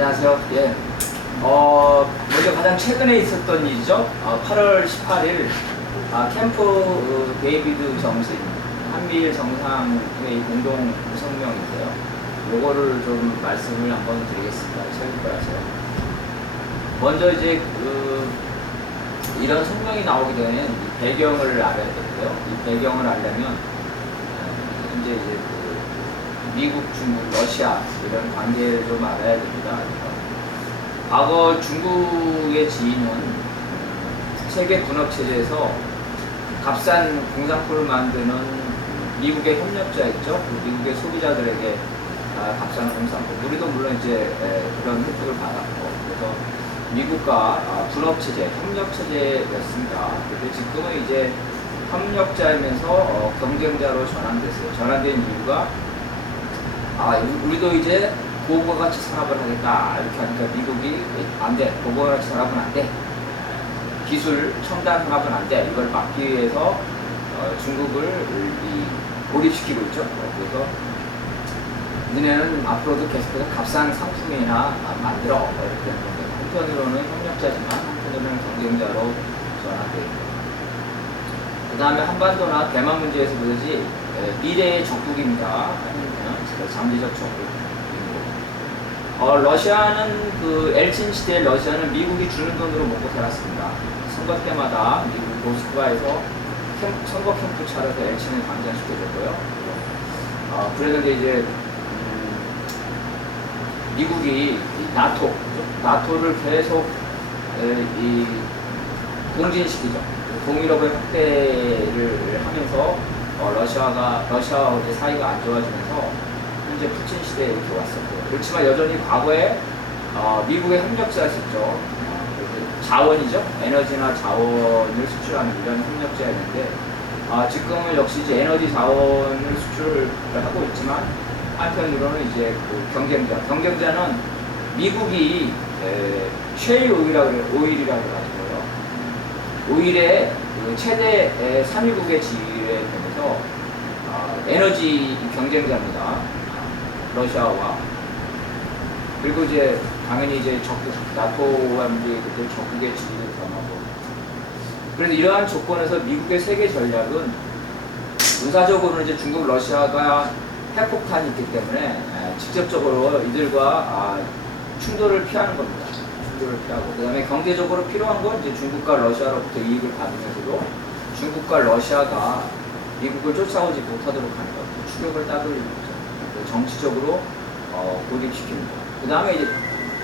안녕하세요. 예. 먼저 가장 최근에 있었던 일이죠. 8월 18일, 캠프 데이비드 정신, 한미일 정상회의 공동 성명인데요. 요거를 좀 말씀을 한번 드리겠습니다. 체육과라서요. 먼저 이제 이런 성명이 나오게 되는 배경을 알아야 되는데요. 이 배경을 알려면, 현재 이제 미국, 중국, 러시아 이런 관계를 좀 알아야 됩니다. 과거 중국의 지인은 세계 분업 체제에서 값싼 공산품을 만드는 미국의 협력자 있죠. 미국의 소비자들에게 값싼 공산품. 우리도 물론 이제 그런 혜택을 받았고, 그래서 미국과 분업 체제, 협력 체제였습니다. 그런데 지금은 이제 협력자이면서 경쟁자로 전환됐어요. 전환된 이유가 우리도 이제 고국과 같이 산업을 하겠다 이렇게 하니까 미국이 안 돼, 고국과 같이 산업은 안 돼, 기술 첨단 산업은 안 돼, 이걸 막기 위해서 중국을 고립시키고 있죠. 그래서 너네는 앞으로도 계속해서 값싼 상품이나 만들어 이렇게 되는 건데, 한편으로는 협력자지만 한편으로는 경쟁자로 전환되어 있고, 그 다음에 한반도나 대만 문제에서 보듯이 미래의 적국입니다. 잠재적 적국이고, 러시아는 엘친 시대의 러시아는 미국이 주는 돈으로 먹고 살았습니다. 선거 때마다 미국 모스크바에서 선거 캠프 차려서 엘친을 방장시켜줬고요. 그랬는데 이제 미국이 나토를 계속 공진시키죠. 동유럽의 확대를 하면서 러시아와 사이가 안 좋아지면서 현재 푸틴 시대에 이렇게 왔었고요. 그렇지만 여전히 과거에 미국의 협력자였었죠. 자원이죠. 에너지나 자원을 수출하는 이런 협력자였는데, 지금은 역시 이제 에너지 자원을 수출을 하고 있지만 한편으로는 이제 경쟁자는 미국이 셰일 오일이라고 하고요. 오일의 최대 산유국의 지위에 되면서 에너지 경쟁자입니다. 러시아와. 그리고 이제 당연히 이제 적국, 나토와 그때 적국의 지위를 겸하고. 그래서 이러한 조건에서 미국의 세계 전략은 군사적으로는 이제 중국, 러시아가 핵폭탄이 있기 때문에 직접적으로 이들과 충돌을 피하는 겁니다. 충돌을 피하고, 그 다음에 경제적으로 필요한 건 이제 중국과 러시아로부터 이익을 받으면서도 중국과 러시아가 미국을 쫓아오지 못하도록 하는 것, 추격을 따돌리는 거죠. 정치적으로 고립시키는 거. 그 다음에 이제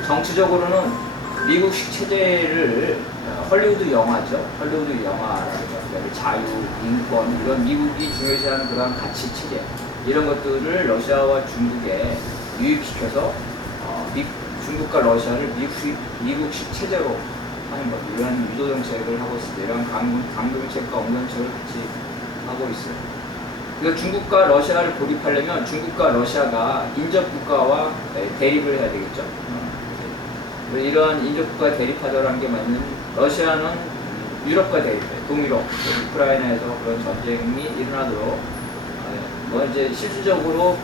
정치적으로는 미국식 체제를 헐리우드 영화죠. 헐리우드 영화라든가 자유, 인권 이런 미국이 중요시하는 그런 가치 체제 이런 것들을 러시아와 중국에 유입시켜서 중국과 러시아를 미국식 체제로 하는 것, 이런 유도 정책을 하고 있습니다. 이런 강경책과 엉경책을 같이 하고 있어요. 그래서 중국과 러시아를 고립하려면 중국과 러시아가 인접국가와 대립을 해야 되겠죠. 이러한 인접국가에 대립하더라는 게 맞는, 러시아는 유럽과 대립해, 동유럽, 우크라이나에서 그런 전쟁이 일어나도록, 이제 실질적으로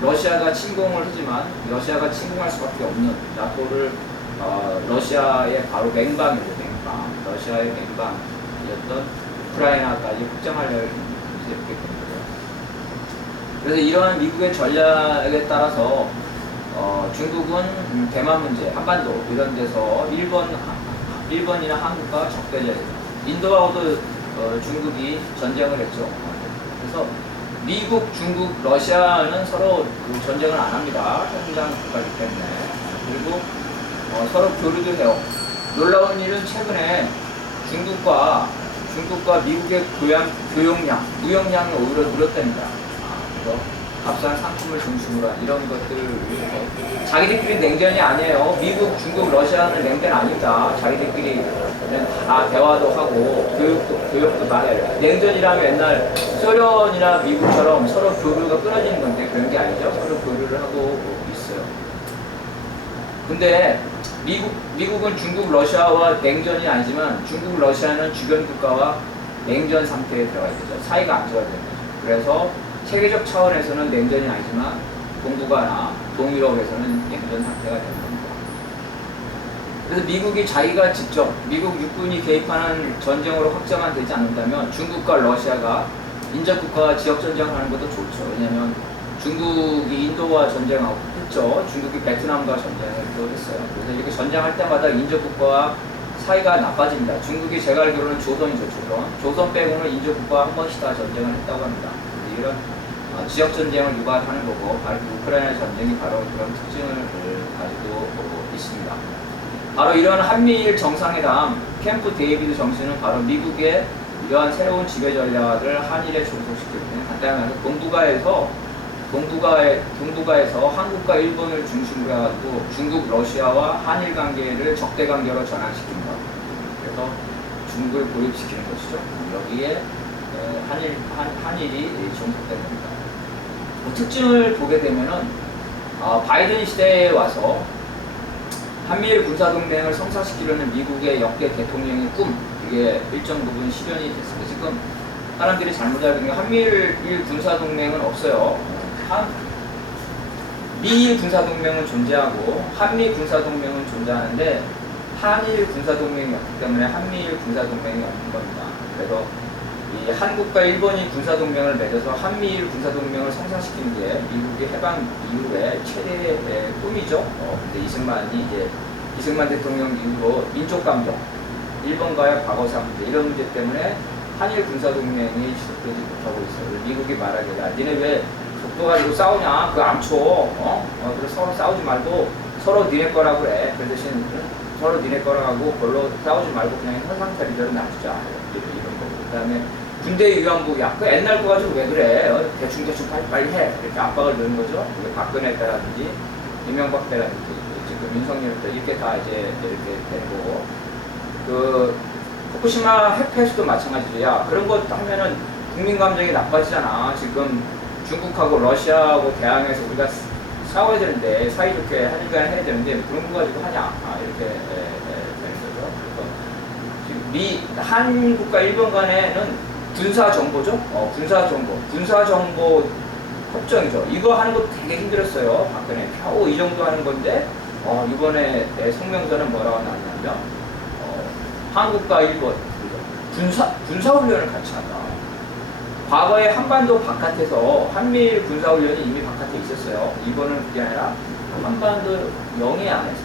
러시아가 침공을 하지만 러시아가 침공할 수밖에 없는 나토를 러시아의 바로 맹방이죠. 러시아의 맹방이었던 우크라이나까지 확장하려는 이렇게 된 거죠. 그래서 이러한 미국의 전략에 따라서 중국은 대만 문제, 한반도 이런 데서 일본이나 한국과 적대적이다. 인도하고도 중국이 전쟁을 했죠. 그래서 미국, 중국, 러시아는 서로 전쟁을 안 합니다. 현장 국가이기 때문에. 그리고 서로 교류도 해요. 놀라운 일은 최근에 중국과 미국의 교역량, 무역량이 오히려 늘었답니다. 그래서 값싼 상품을 중심으로 한 이런 것들을 위해서 자기들끼리 냉전이 아니에요. 미국, 중국, 러시아는 냉전 아닙니다. 자기들끼리 다 대화도 하고 교역도 많아요. 냉전이라면 옛날 소련이나 미국처럼 서로 교류가 끊어지는 건데 그런 게 아니죠. 서로 교류를 하고 있어요. 근데 미국은 중국, 러시아와 냉전이 아니지만 중국, 러시아는 주변 국가와 냉전 상태에 들어가야 되죠. 사이가 안 좋아야 되는 거죠. 그래서 세계적 차원에서는 냉전이 아니지만 동북아나 동유럽에서는 냉전 상태가 되는 겁니다. 그래서 미국이 자기가 직접 미국 육군이 개입하는 전쟁으로 확정만 되지 않는다면 중국과 러시아가 인접국가와 지역전쟁을 하는 것도 좋죠. 왜냐하면 중국이 인도와 전쟁하고 했죠. 중국이 베트남과 전쟁을 또 했어요. 그래서 이렇게 전쟁할 때마다 인접국가와 사이가 나빠집니다. 중국이 제가 알기로는 조선이죠. 조선 빼고는 인접국가와 한 번씩 다 전쟁을 했다고 합니다. 이런 지역전쟁을 유발하는 거고 바로 우크라이나 전쟁이 바로 그런 특징을 가지고 있습니다. 바로 이런 한미일 정상회담 캠프 데이비드 정신은 바로 미국의 이러한 새로운 지배 전략을 한일에 종속시키는 간단하게 동북아에서 한국과 일본을 중심으로 해가지고 중국, 러시아와 한일 관계를 적대 관계로 전환시키는 것. 그래서 중국을 고립시키는 것이죠. 여기에 한일이 종속되는 겁니다. 특징을 보게 되면은 바이든 시대에 와서 한미일 군사동맹을 성사시키려는 미국의 역대 대통령의 꿈, 이게 일정 부분 실현이 됐습니다. 지금 사람들이 잘못 알고 있는 게 한미일 군사동맹은 없어요. 미일 군사동맹은 존재하고 한미 군사동맹은 존재하는데 한일 군사동맹이 없기 때문에 한미일 군사동맹이 없는 겁니다. 그래서 이 한국과 일본이 군사동맹을 맺어서 한미일 군사동맹을 성사시키는 게 미국의 해방 이후에 최대의 꿈이죠. 근데 이승만 대통령 이후로 민족감정, 일본과의 과거사 문제, 이런 문제 때문에 한일 군사동맹이 지속되지 못하고 있어요. 미국이 말하기를, 니네 왜 독도 가지고 싸우냐? 그거 안 쳐. 그래서 서로 싸우지 말고 서로 니네 거라고 그래. 그 대신 서로 니네 거라고 하고 별로 싸우지 말고 그냥 현 상태 이대로 놔두자. 이런 거고. 그 다음에 군대 위안부, 야, 그 옛날 거 가지고 왜 그래? 대충 빨리 해. 이렇게 압박을 넣는 거죠. 박근혜 때라든지, 이명박 때라든지, 지금 윤석열 때 이렇게 다 이제 이렇게 되는 거고. 후쿠시마 핵 폐수도 마찬가지죠. 야, 그런 거 하면은 국민 감정이 나빠지잖아. 지금 중국하고 러시아하고 대항해서 우리가 싸워야 되는데, 사이좋게 한일 간에 해야 되는데, 그런 거 가지고 하냐. 이렇게 되는 거죠. 그래서 한국과 일본 간에는 군사정보죠? 군사정보 협정이죠. 이거 하는 것도 되게 힘들었어요. 박근혜 겨우 이 정도 하는 건데, 이번에 성명서는 뭐라고 나왔냐면, 한국과 일본 군사훈련을 같이 한다. 과거에 한반도 바깥에서 한미일 군사훈련이 이미 바깥에 있었어요. 이번은 그게 아니라 한반도 영해 안에서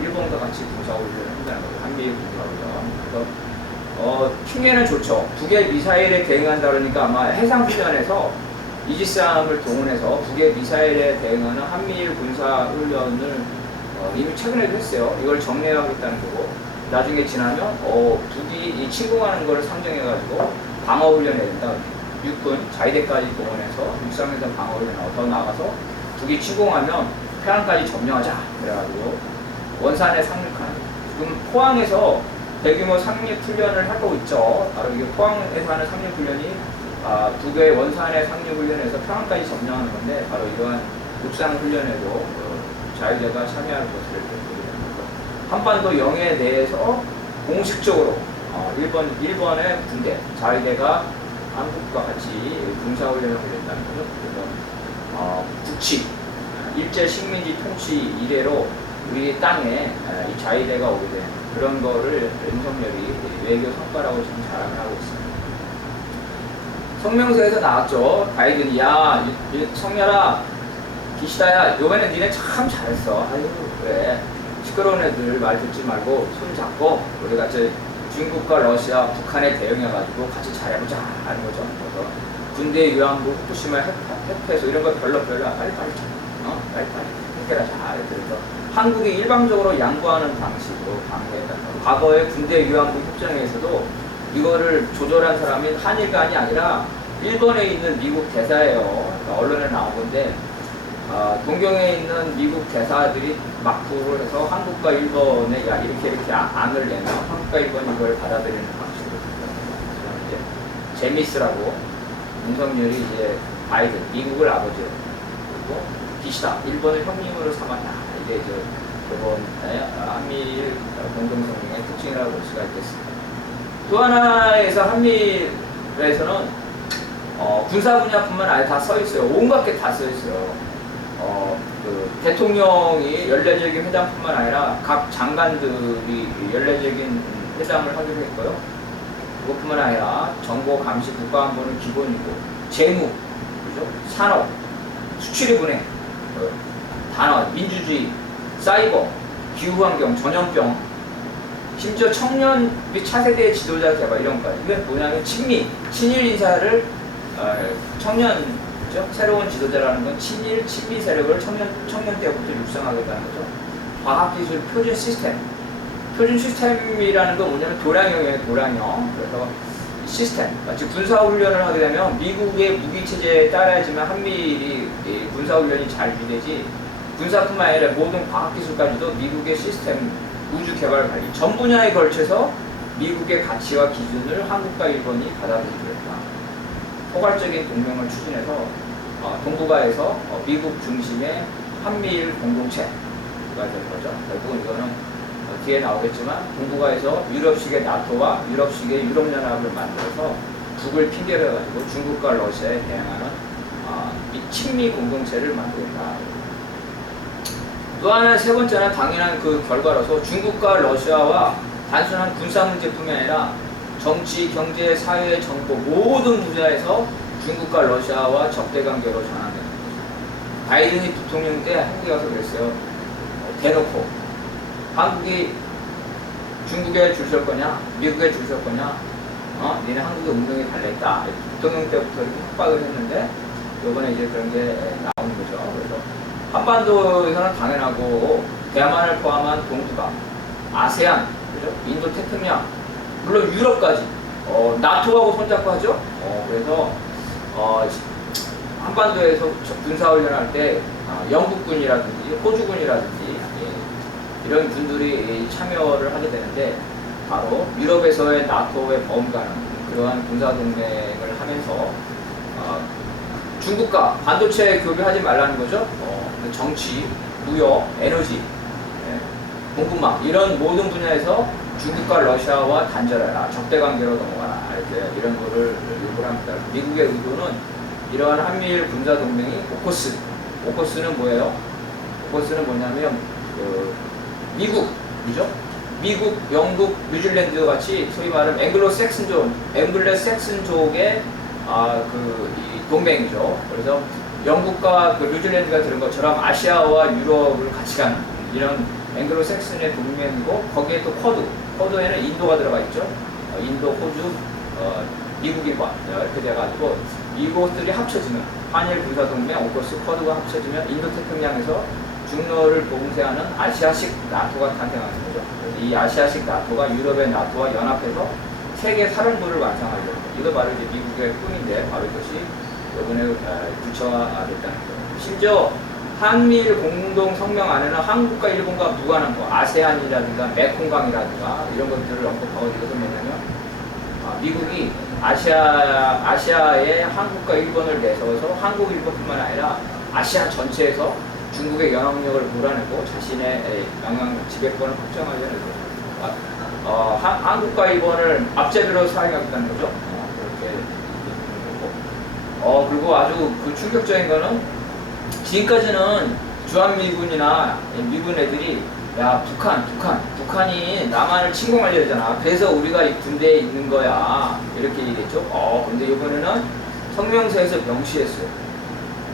일본과 같이 군사훈련을 한다는 거죠. 한미일 군사훈련. 그래서 킹해는 좋죠. 북의 미사일에 대응한다 그러니까 아마 해상훈련에서 이지스함을 동원해서 북의 미사일에 대응하는 한미일 군사훈련을 이미 최근에도 했어요. 이걸 정례하겠다는 거고, 나중에 지나면 북이 침공하는 거를 상정해가지고 방어훈련해야 된다. 육군 자위대까지 동원해서 육상에서 방어훈련하고 더 나가서 북이 침공하면 평양까지 점령하자. 그래가지고 원산에 상륙하는. 지금 포항에서 대규모 상륙훈련을 하고 있죠. 바로 이게 포항에서 하는 상륙훈련이 북의 원산에 상륙훈련에서 평양까지 점령하는 건데, 바로 이러한 육상훈련에도 자위대가 참여하는 것을 이렇게 보여줍니다. 한반도 영해 내에서 공식적으로 일본의 군대, 자위대가 한국과 같이 군사훈련을 벌였다는 거죠. 그래서 국치, 일제 식민지 통치 이래로 우리 땅에 이 자위대가 오게 된 그런 거를 윤석열이 외교 성과라고 지금 자랑을 하고 있습니다. 성명서에서 나왔죠. 바이든이, 야, 성렬아, 기시다야, 요번에 니네 참 잘했어. 아유, 그래. 시끄러운 애들 말 듣지 말고 손 잡고 우리 같이 중국과 러시아, 북한에 대응해가지고 같이 잘해보자 하는 거죠. 그래서 군대 위안부, 후쿠시마 핵폐수 이런 거 별로 빨리 해결하자. 그래서 한국이 일방적으로 양보하는 방식으로 방해했다는 거. 과거에 군대 위안부 협정에서도 이거를 조절한 사람이 한일간이 아니라 일본에 있는 미국 대사예요. 그러니까 언론에 나온 건데, 동경에 있는 미국 대사들이 막부를 해서 한국과 일본에 이렇게 안을 내면 한국과 일본이 이걸 받아들이는 방식으로 이제 제미스라고 윤석열이 이제 바이든 미국을 아버지로, 그리고 기시다 일본을 형님으로 삼았다. 이게 이제 이번에 한미일 공동성명의 특징이라고 볼 수가 있겠습니다. 또 하나에서 한미일에서는 군사 분야뿐만 아니라 다 써 있어요. 온갖 게 다 써 있어요. 그 대통령이 연례적인 회담뿐만 아니라 각 장관들이 연례적인 회담을 하기로 했고요. 그것뿐만 아니라 정보 감시 국가안보는 기본이고 재무, 그죠? 산업, 수출입 운행, 단어, 민주주의, 사이버, 기후환경, 전염병, 심지어 청년 및 차세대의 지도자 개발 이런 것까지. 이건 뭐냐면 친일 인사를 청년죠? 새로운 지도자라는 건 친미 세력을 청년 때부터 육성하겠다는 거죠. 과학기술 표준 시스템. 표준 시스템이라는 건 뭐냐면 도량형이에요, 도량형. 그래서 시스템. 마치 군사훈련을 하게 되면 미국의 무기체제에 따라야지만 한미일이 군사훈련이 잘 유지되지, 군사뿐만 아니라 모든 과학기술까지도 미국의 시스템, 우주개발 관리 전 분야에 걸쳐서 미국의 가치와 기준을 한국과 일본이 받아들이기로 했다. 포괄적인 동맹을 추진해서 동북아에서 미국 중심의 한미일 공동체가 된 거죠. 결국은 이거는 뒤에 나오겠지만 동북아에서 유럽식의 나토와 유럽식의 유럽연합을 만들어서 북을 핑계로 해가지고 중국과 러시아에 대항하는 친미 공동체를 만들겠다. 또 하나 세 번째는 당연한 그 결과로서 중국과 러시아와 단순한 군사 문제뿐만 아니라 정치, 경제, 사회, 정보 모든 분야에서 중국과 러시아와 적대 관계로 전환되는 거죠. 바이든이 부통령 때 한국에 가서 그랬어요. 대놓고 한국이 중국에 줄 설 거냐, 미국에 줄 설 거냐, 니네 한국의 운명이 달려있다. 부통령 때부터 이렇게 협박을 했는데 이번에 이제 그런 게 나오는 거죠. 그래서 한반도에서는 당연하고 대만을 포함한 동북아, 아세안, 그죠? 인도 태평양, 물론 유럽까지 나토하고 손잡고 하죠. 그래서 한반도에서 군사훈련할 때 영국군이라든지 호주군이라든지 이런 군들이 참여를 하게 되는데 바로 유럽에서의 나토에 범가는 그러한 군사동맹을 하면서 중국과 반도체 교류하지 말라는 거죠. 정치, 무역, 에너지, 공급망 이런 모든 분야에서 중국과 러시아와 단절해라, 적대관계로 넘어가라, 이렇게 이런 거를 요구를 합니다. 미국의 의도는 이러한 한미일 군사동맹이 오커스는 뭐예요? 오커스는 뭐냐면 미국, 그죠? 미국, 영국, 뉴질랜드 같이 소위 말하면 앵글로색슨족의 이 동맹이죠. 그래서 영국과 그 뉴질랜드가 들은 것처럼 아시아와 유럽을 같이 가는 이런 앵글로색슨의 동맹이고, 거기에 또 쿼드에는 인도가 들어가 있죠. 인도, 호주, 미국, 일본 이렇게 돼가지고 이곳들이 합쳐지면 한일 군사동맹, 오커스, 쿼드가 합쳐지면 인도 태평양에서 중로를 봉쇄하는 아시아식 나토가 탄생하는 거죠. 그래서 이 아시아식 나토가 유럽의 나토와 연합해서 세계 사령부를 완성하려고 합니다. 이거 바로 이제 미국의 꿈인데 바로 이것이 이번에 구체화됐다는 거예요. 심지어 한미일 공동 성명 안에는 한국과 일본과 무관한 거, 아세안이라든가 메콩강이라든가 이런 것들을 언급하고 이것은 뭐냐면 미국이 아시아에 한국과 일본을 내세워서 한국, 일본뿐만 아니라 아시아 전체에서 중국의 영향력을 몰아내고 자신의 영향력, 지배권을 확정하려는 거죠. 한국과 일본을 앞제비로 사용하겠다는 거죠. 그렇게 그리고 아주 그 충격적인 거는 지금까지는 주한미군이나 미군 애들이 야 북한이 남한을 침공하려고 하잖아. 그래서 우리가 이 군대에 있는 거야. 이렇게 얘기했죠. 근데 이번에는 성명서에서 명시했어요.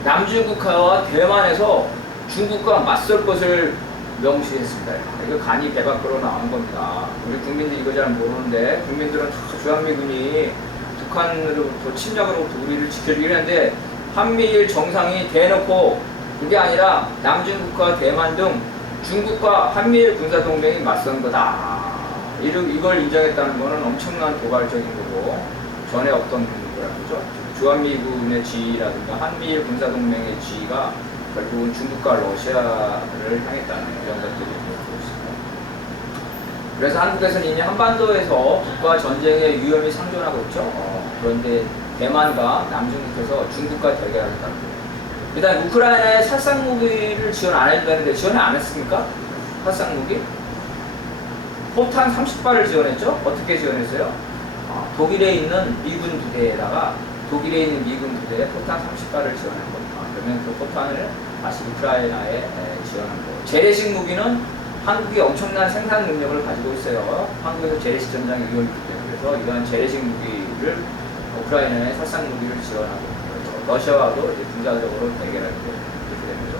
남중국해와 대만에서 중국과 맞설 것을 명시했습니다. 이거 간이 배 밖으로 나온 겁니다. 우리 국민들이 이거 잘 모르는데 국민들은 다 주한미군이 북한으로부터 침략으로부터 우리를 지켜주긴 하는데 한미일 정상이 대놓고 그게 아니라 남중국해와 대만 등 중국과 한미일 군사동맹이 맞선 거다. 이걸 인정했다는 것은 엄청난 도발적인 거고 전에 없던 거라죠. 주한미군의 지위라든가 한미일 군사동맹의 지위가 결국은 중국과 러시아를 향했다는 이런 것들이 있습니다. 그래서 한국에서는 이미 한반도에서 북과 전쟁의 위험이 상존하고 있죠. 그런데 대만과 남중국해서 중국과 대결하겠다는 거예요. 일단 우크라이나에 살상무기를 지원 안 해준다는데 지원 안 했습니까? 살상무기? 포탄 30발을 지원했죠? 어떻게 지원했어요? 독일에 있는 미군 부대에다가 독일에 있는 미군 부대에 포탄 30발을 지원한 겁니다. 그러면 그 포탄을 다시 우크라이나에 지원한 거예요. 재래식 무기는 한국이 엄청난 생산 능력을 가지고 있어요. 한국에서 재래식 전장이 이용이 있기 때문에. 그래서 이러한 재래식 무기를 우크라이나에 살상 무기를 지원하고, 그래서 러시아와도 이제 군사적으로 대결하게 되는 거죠.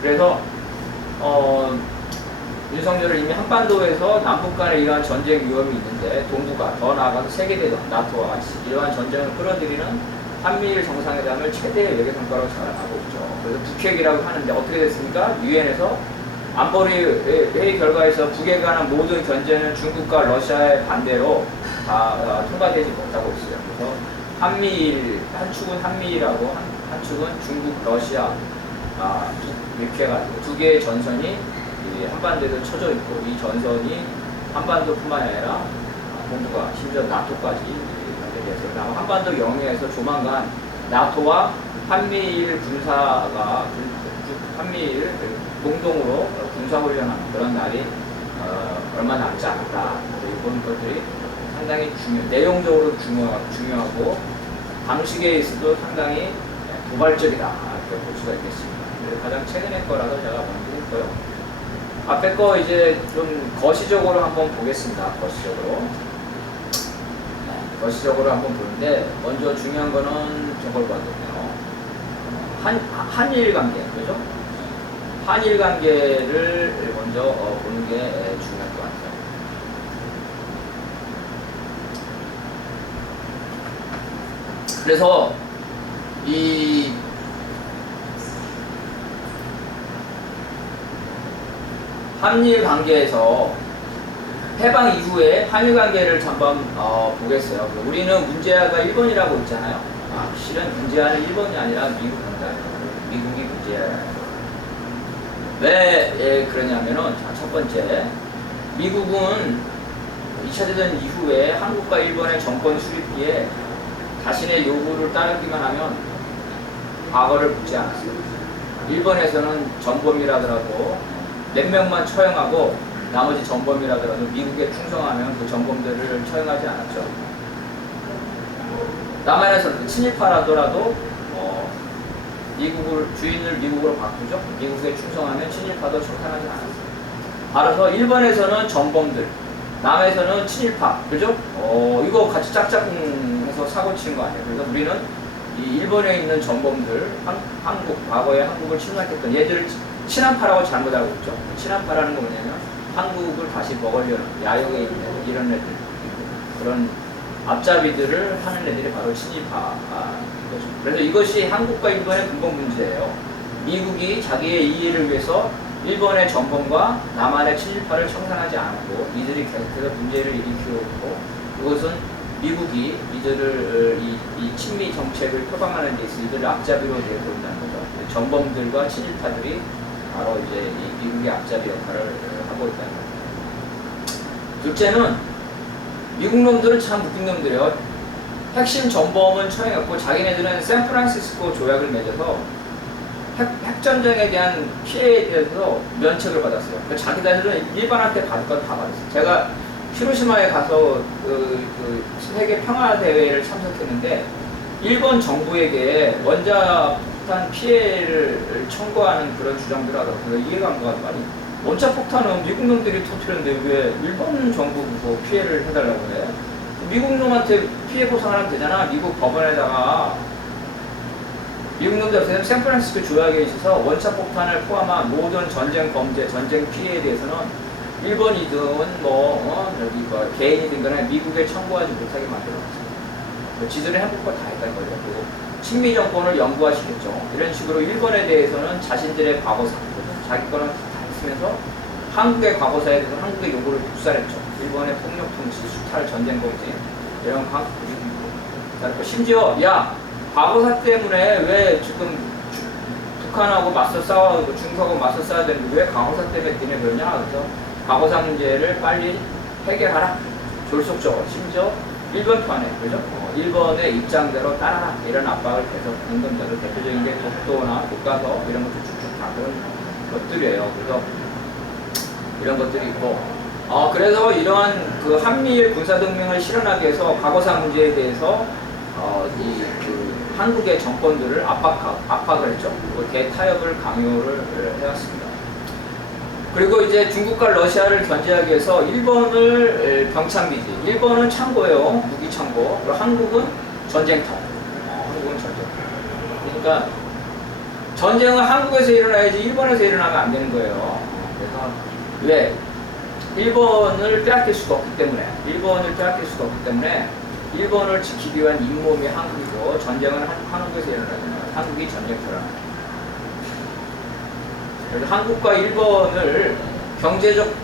그래서 윤석열은 이미 한반도에서 남북 간에 이러한 전쟁 위험이 있는데, 동북아, 더 나아가서 세계대전, 나토와 같이 이러한 전쟁을 끌어들이는 한미일 정상회담을 최대의 외교 성과로 잘하고 있죠. 그래서 북핵이라고 하는데 어떻게 됐습니까? 유엔에서 안보리 회의 결과에서 북에 관한 모든 견제는 중국과 러시아의 반대로 다 통과되지 못하고 있어요. 그래서 한미일, 한 축은 한미일하고 한 축은 중국, 러시아, 이렇게 해가지고 두 개의 전선이 한반도에도 쳐져 있고, 이 전선이 한반도뿐만 아니라 동북아, 심지어 나토까지 연결돼서 아마 한반도 영해에서 조만간 나토와 한미일 군사가 한미일 공동으로 군사훈련하는 그런 날이 얼마 남지 않았다. 이런 것들이 상당히 내용적으로 중요하고 방식에 있어도 상당히 도발적이다, 이렇게 볼 수가 있겠습니다. 가장 최근의 거라서 제가 먼저 했고요. 앞에 거 이제 좀 거시적으로 한번 보겠습니다. 거시적으로 한번 보는데, 먼저 중요한 거는 저걸 봐도요. 한일 관계, 그죠? 한일 관계를 먼저 보는 게 중요할 것 같아요. 그래서 이 한일 관계에서 해방 이후에 한일 관계를 한번 보겠어요. 우리는 문제아가 일본이라고 있잖아요. 실은 문제아는 일본이 아니라 미국입니다. 미국이 문제아예요. 왜 그러냐면은, 첫 번째, 미국은 2차 대전 이후에 한국과 일본의 정권 수립기에 자신의 요구를 따르기만 하면 과거를 묻지 않았어요. 일본에서는 전범이라더라도 몇 명만 처형하고 나머지 전범이라더라도 미국에 충성하면 그 전범들을 처형하지 않았죠. 남한에서는 친일파라더라도 주인을 미국으로 바꾸죠. 미국에 충성하면 친일파도 처단하지 않았어요. 알아서 일본에서는 전범들, 남에서는 친일파, 그죠? 이거 같이 짝짝해서 사고 친 거 아니에요. 그래서 우리는 이 일본에 있는 전범들, 과거에 한국을 침략했던 얘들을 친한파라고 잘못 알고 있죠. 친한파라는 건 뭐냐면 한국을 다시 먹으려는 야욕에 있는 이런 애들, 그런 앞잡이들을 하는 애들이 바로 친일파인 거죠. 그래서 이것이 한국과 일본의 근본 문제예요. 미국이 자기의 이해를 위해서 일본의 전범과 남한의 친일파를 청산하지 않았고, 이들이 계속해서 문제를 일으키고 있고, 그것은 미국이 이들을 이 친미 정책을 표방하는 데 있어 이들을 앞잡이로 내고 있다는 거죠. 전범들과 친일파들이 바로 이제 이 미국의 앞잡이 역할을 하고 있다는 거죠. 둘째는 미국 놈들은 참 웃긴 놈들이에요. 핵심 전범은 처형했고 자기네들은 샌프란시스코 조약을 맺어서 핵전쟁에 대한 피해에 대해서 면책을 받았어요. 그러니까 자기네들은 일반한테 받을 건 다 받았어요. 제가 히로시마에 가서 세계 평화대회를 참석했는데, 일본 정부에게 원자폭탄 피해를 청구하는 그런 주장들을 하더라고요. 이해가 안 가가지고, 아니, 원자폭탄은 미국 놈들이 터뜨렸는데 왜 일본 정부가 피해를 해달라고 해? 미국 놈한테 피해 보상을 하면 되잖아. 미국 법원에다가 미국 놈들 샌프란시스코 조약에 있어서 원자폭탄을 포함한 모든 전쟁 범죄, 전쟁 피해에 대해서는 일본이든 개인이든 간에 미국에 청구하지 못하게 만들어놨어요. 지들은 해볼 거 다 했다는 거죠. 그리고 친미 정권을 영구화시켰죠. 이런 식으로 일본에 대해서는 자신들의 과거사, 자기 거는 다 했으면서 한국의 과거사에 대해서 한국의 요구를 묵살했죠. 일본의 폭력 통치, 수탈, 전쟁 범죄 이런 그리고 심지어 과거사 때문에 왜 지금 북한하고 맞서 싸우고 중국하고 맞서 싸워야 되는데 왜 과거사 때문에 니네 그러냐? 그래서 과거사 문제를 빨리 해결하라. 졸속적으로. 심지어 일본 편에, 그죠? 일본의 입장대로 따라라. 이런 압박을 계속 한 겁니다. 대표적인 게 독도나 독가서 이런 것들 쭉쭉 다 그런 것들이에요. 그래서 이런 것들이 있고, 그래서 이러한 한미일 군사동맹을 실현하기 위해서 과거사 문제에 대해서 한국의 정권들을 압박을 했죠. 그리고 대타협을 강요를 해왔습니다. 그리고 이제 중국과 러시아를 견제하기 위해서 일본을 병창기지, 일본은 창고예요. 무기 창고. 그리고 한국은 전쟁터. 한국은 전쟁터. 그러니까 전쟁은 한국에서 일어나야지 일본에서 일어나면 안 되는 거예요. 그래서 왜? 일본을 빼앗길 수가 없기 때문에, 일본을 지키기 위한 잇몸이 한국이고, 전쟁은 한국에서 일어나잖아요. 한국이 전쟁터라는 거예요. 그래서 한국과 일본을 경제적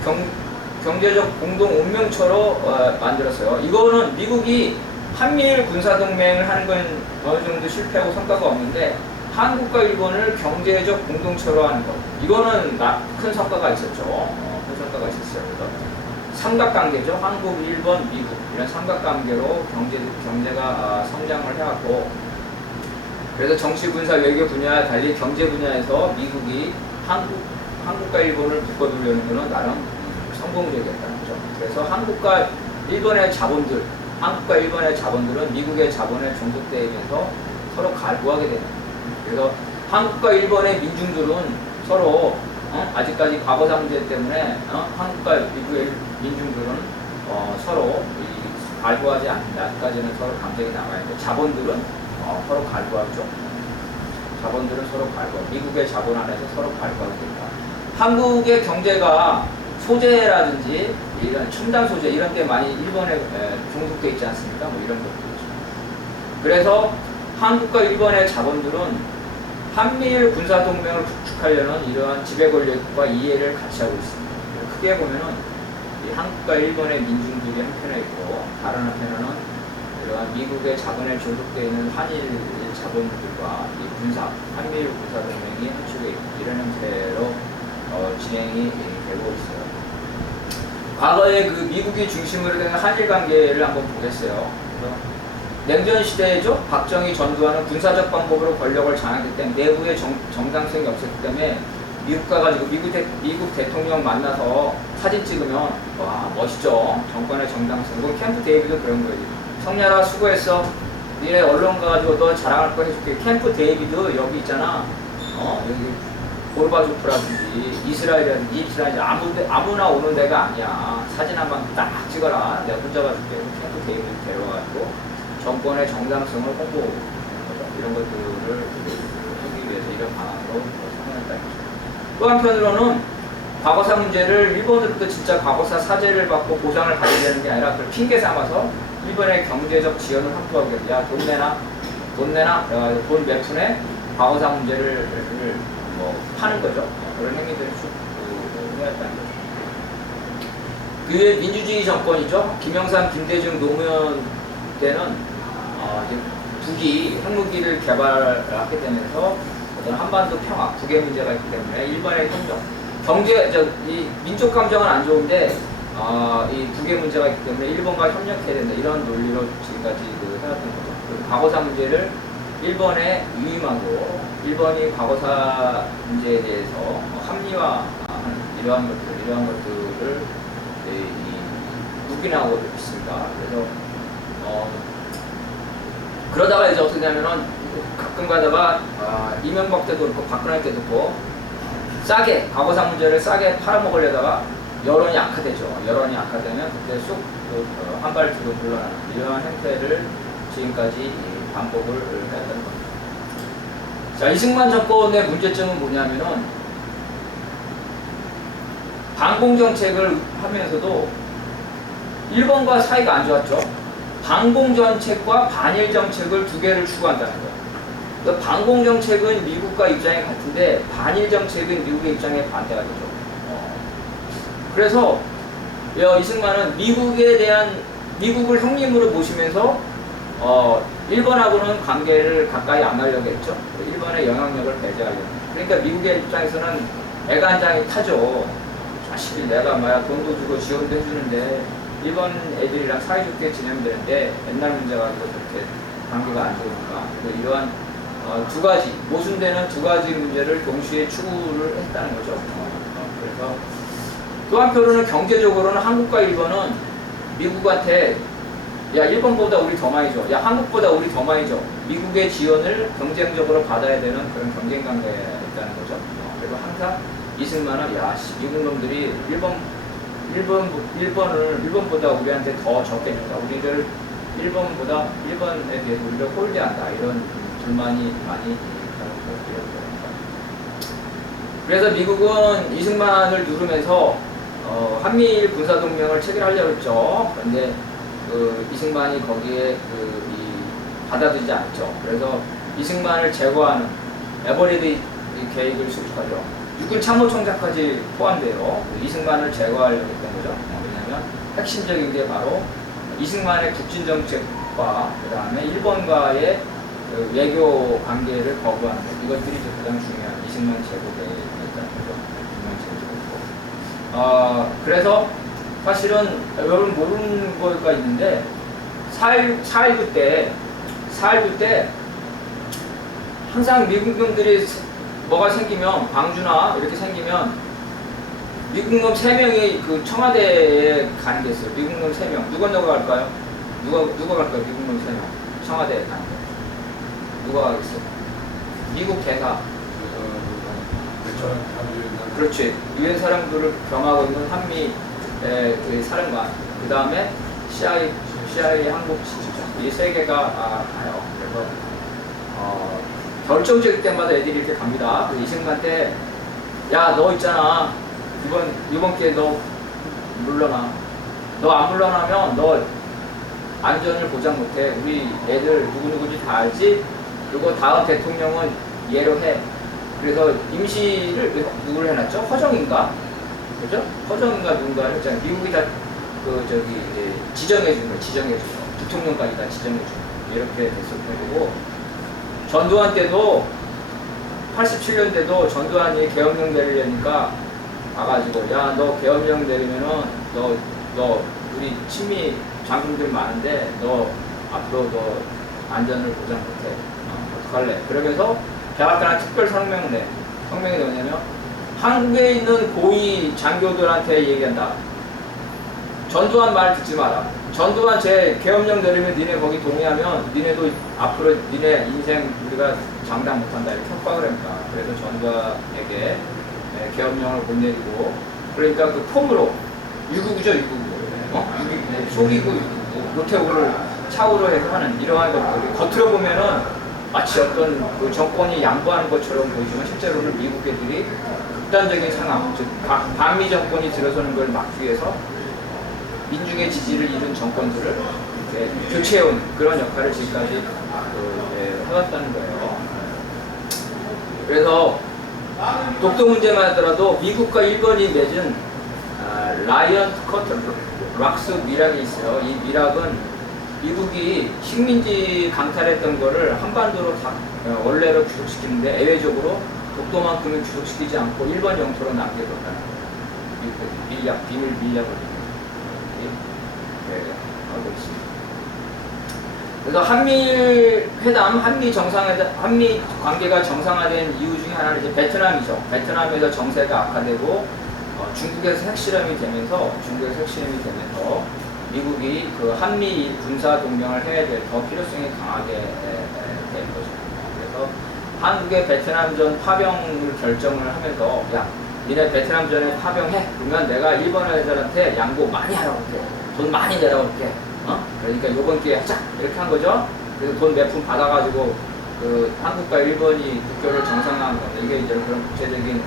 공동 운명처로 만들었어요. 이거는 미국이 한미일 군사동맹을 하는 건 어느 정도 실패하고 성과가 없는데, 한국과 일본을 경제적 공동체로 하는 것, 이거는 큰 성과가 있었죠. 큰 성과가 있었어요. 그래서 삼각관계죠. 한국, 일본, 미국 이런 삼각관계로 경제가 성장을 해왔고, 그래서 정치, 군사, 외교 분야와 달리 경제 분야에서 미국이 한국과 일본을 묶어두려는 것은 나름 성공적이었다는 거죠. 그래서 한국과 일본의 자본들은 미국의 자본에 종속되면서 서로 갈구하게 되는 거예요. 그래서 한국과 일본의 민중들은 서로 아직까지 과거사 문제 때문에 한국과 미국의 민중들은 서로 갈구하지 않는다. 아직까지는 서로 감정이 남아있는데 자본들은 서로 갈구하죠. 미국의 자본 안에서 서로 갈구하게 된다. 한국의 경제가 소재라든지 이런 첨단 소재 이런 게 많이 일본에 종속되어 있지 않습니까? 뭐 이런 것들이죠. 그래서 한국과 일본의 자본들은 한미일 군사동맹을 구축하려는 이러한 지배 권력과 이해를 같이 하고 있습니다. 크게 보면은 이 한국과 일본의 민중들이 한편에 있고, 다른 한편에는 이러한 미국의 자본에 종속되어 있는 한일 자본들과 이 한미일 군사동맹이 한쪽에 있고, 이런 형태로 진행이 되고 있어요. 과거에 그 미국이 중심으로 된 한일 관계를 한번 보겠어요. 냉전 시대에죠. 박정희 전두환은 군사적 방법으로 권력을 장악했기 때문에 내부의 정당성이 없었기 때문에 미국 가가지고 미국 대통령 만나서 사진 찍으면 와 멋있죠. 정권의 정당성. 이건 캠프 데이비도 그런 거예요. 성렬아 수고했어. 니네 언론 가가지고 너 자랑할 거 해줄게. 캠프 데이비드 여기 있잖아. 여기 고르바초프라든지 이스라엘이라든지 아무나 오는 데가 아니야. 사진 한번 딱 찍어라. 내가 혼자 가줄게. 캠프 데이비드 데려와가지고 정권의 정당성을 홍보하는 거죠. 이런 것들을 하기 위해서 이런 방안으로 성행했다는 거죠. 또 한편으로는 과거사 문제를 일본으로부터 진짜 과거사 사죄를 받고 보상을 받아야 되는 게 아니라 그걸 핑계 삼아서 일본의 경제적 지원을 확보하게 야 돈 내놔 돈 몇 푼에 과거사 문제를 파는 거죠. 그런 행위들을 쭉 해왔다는 거죠. 그게 민주주의 정권이죠. 김영삼, 김대중, 노무현 때는 북이 핵무기를 개발하게 되면서 어떤 한반도 평화, 북의 문제가 있기 때문에 일본의 이 민족 감정은 안 좋은데 이 북의 문제가 있기 때문에 일본과 협력해야 된다. 이런 논리로 지금까지 해왔던 거죠. 과거사 문제를 일본에 위임하고 일본이 과거사 문제에 대해서 합리화하는 이러한 것들을 묵인하고 있습니다. 그래서 그러다가 이제 어떻게 되냐면은 가끔 가다가 이명박 때도 그렇고 박근혜 때도 그렇고 과거사 문제를 싸게 팔아먹으려다가 여론이 악화되죠. 여론이 악화되면 그때 쑥 한 발 뒤로 물러나는 이러한 행태를 지금까지 반복을 했다는 겁니다. 자, 이승만 정권의 문제점은 뭐냐면은 반공정책을 하면서도 일본과 사이가 안 좋았죠. 반공정책과 반일정책을 두 개를 추구한다는 거예요. 그러니까 반공정책은 미국과 입장이 같은데 반일정책은 미국의 입장에 반대가 되죠. 그래서 이승만은 미국을 형님으로 모시면서 일본하고는 관계를 가까이 안 하려고 했죠. 일본의 영향력을 배제하려고. 그러니까 미국의 입장에서는 애간장이 타죠. 자식이 내가 돈도 주고 지원도 해주는데 일본 애들이랑 사이좋게 지내면 되는데 옛날 문제 가지고 그렇게 관계가 안 좋으니까. 이러한 두 가지, 모순되는 두 가지 문제를 동시에 추구를 했다는 거죠. 그래서 또 한편으로는 경제적으로는 한국과 일본은 미국한테 야, 일본보다 우리 더 많이 줘. 야, 한국보다 우리 더 많이 줘. 미국의 지원을 경쟁적으로 받아야 되는 그런 경쟁 관계에 있다는 거죠. 그리고 항상 이승만은, 야, 미국 놈들이 일본보다 우리한테 더 적게 준다. 우리를 일본에 비해서 우리를 홀대한다. 이런 불만이 많이 있다고. 그래서 미국은 이승만을 누르면서 한미일 군사동맹을 체결하려고 했죠. 그런데 이승만이 거기에 받아들이지 않죠. 그래서 이승만을 제거하는 에버리드 계획을 수립하죠. 육군 참모총장까지 포함돼요. 이승만을 제거하려고 했던 거죠. 왜냐하면 핵심적인 게 바로 이승만의 국진정책과 그 다음에 일본과의 외교 관계를 거부하는 것. 이것들이 가장 중요한 이승만 제거 계획이었다는 거죠. 그래서 사실은 여러분 모르는 거가 있는데 4.19 때 항상 미국놈들이 뭐가 생기면 광주나 이렇게 생기면 미국놈 3명이 그 청와대에 가는 게 있어요. 미국놈 3명. 누가 갈까요? 누가 갈까요? 미국놈 3명. 청와대에 가는 거. 누가 가겠어요? 미국 대사. 그렇지. 유엔 사령부를 겸하고 있는 한미 그 사령관. 그 다음에 CIA 한국 이 3개가 가요. 그래서 결정적일 때마다 애들이 이렇게 갑니다. 이승만 때, 야, 너 있잖아. 이번 기회에 너 물러나. 너 안 물러나면 너 안전을 보장 못해. 우리 애들 누구누구인지 다 알지? 그리고 다음 대통령은 얘로 해. 그래서 임시를 누구를 해놨죠? 허정인가? 그죠? 허정인가 누군가 했잖아요. 미국이 다 지정해준 거예요. 부통령까지 다 지정해준 거예요. 이렇게 됐었던 거고. 전두환 때도 87년 때도 전두환이 계엄령 내리려니까 와가지고, 야, 너 계엄령 내리면은 너 우리 친미 장군들 많은데 너 앞으로 너 안전을 보장 못해. 어떡할래? 그러면서 백악관한 특별 성명이 뭐냐면 한국에 있는 고위 장교들한테 얘기한다. 전두환 말 듣지 마라. 전두환 제 계엄령 내리면 니네 거기 동의하면 니네도 앞으로 니네 인생 우리가 장담 못한다. 이렇게 협박을 합니다. 그래서 전두환에게 계엄령을 못 내리고, 그러니까 그 폼으로 유구구죠. 속이고 노태우를 차우로 해서 하는 이러한 것들이 겉으로 보면은 마치 어떤 그 정권이 양보하는 것처럼 보이지만 실제로는 미국 애들이 극단적인 상황, 즉 반미 정권이 들어서는 걸 막기 위해서 민중의 지지를 잃은 정권들을 교체해온 그런 역할을 지금까지 해왔다는 거예요. 그래서 독도 문제만 하더라도 미국과 일본이 맺은 라이언 커터 락스 미락이 있어요. 이 미락은 미국이 식민지 강탈했던 거를 한반도로 다 원래로 귀속시키는데 애외적으로 독도만큼은 귀속시키지 않고 일본 영토로 남겨뒀다는 거예요. 비밀 밀약을 하고 있습니다. 그래서 한미 회담, 한미 관계가 정상화된 이유 중에 하나는 이제 베트남이죠. 베트남에서 정세가 악화되고 중국에서 핵실험이 되면서 미국이 그 한미 군사 동맹을 해야 될 더 필요성이 강하게 된 거죠. 그래서 한국의 베트남전 파병을 결정을 하면서, 야, 니네 베트남전에 파병해. 그러면 내가 일본 애들한테 양보 많이 하라고 할게. 돈 많이 내라고 할게. 그러니까 요번 기회에 하자. 이렇게 한 거죠. 그래서 돈 몇 푼 받아가지고 그 한국과 일본이 국교를 정상화한 건데, 이게 이제 그런 국제적인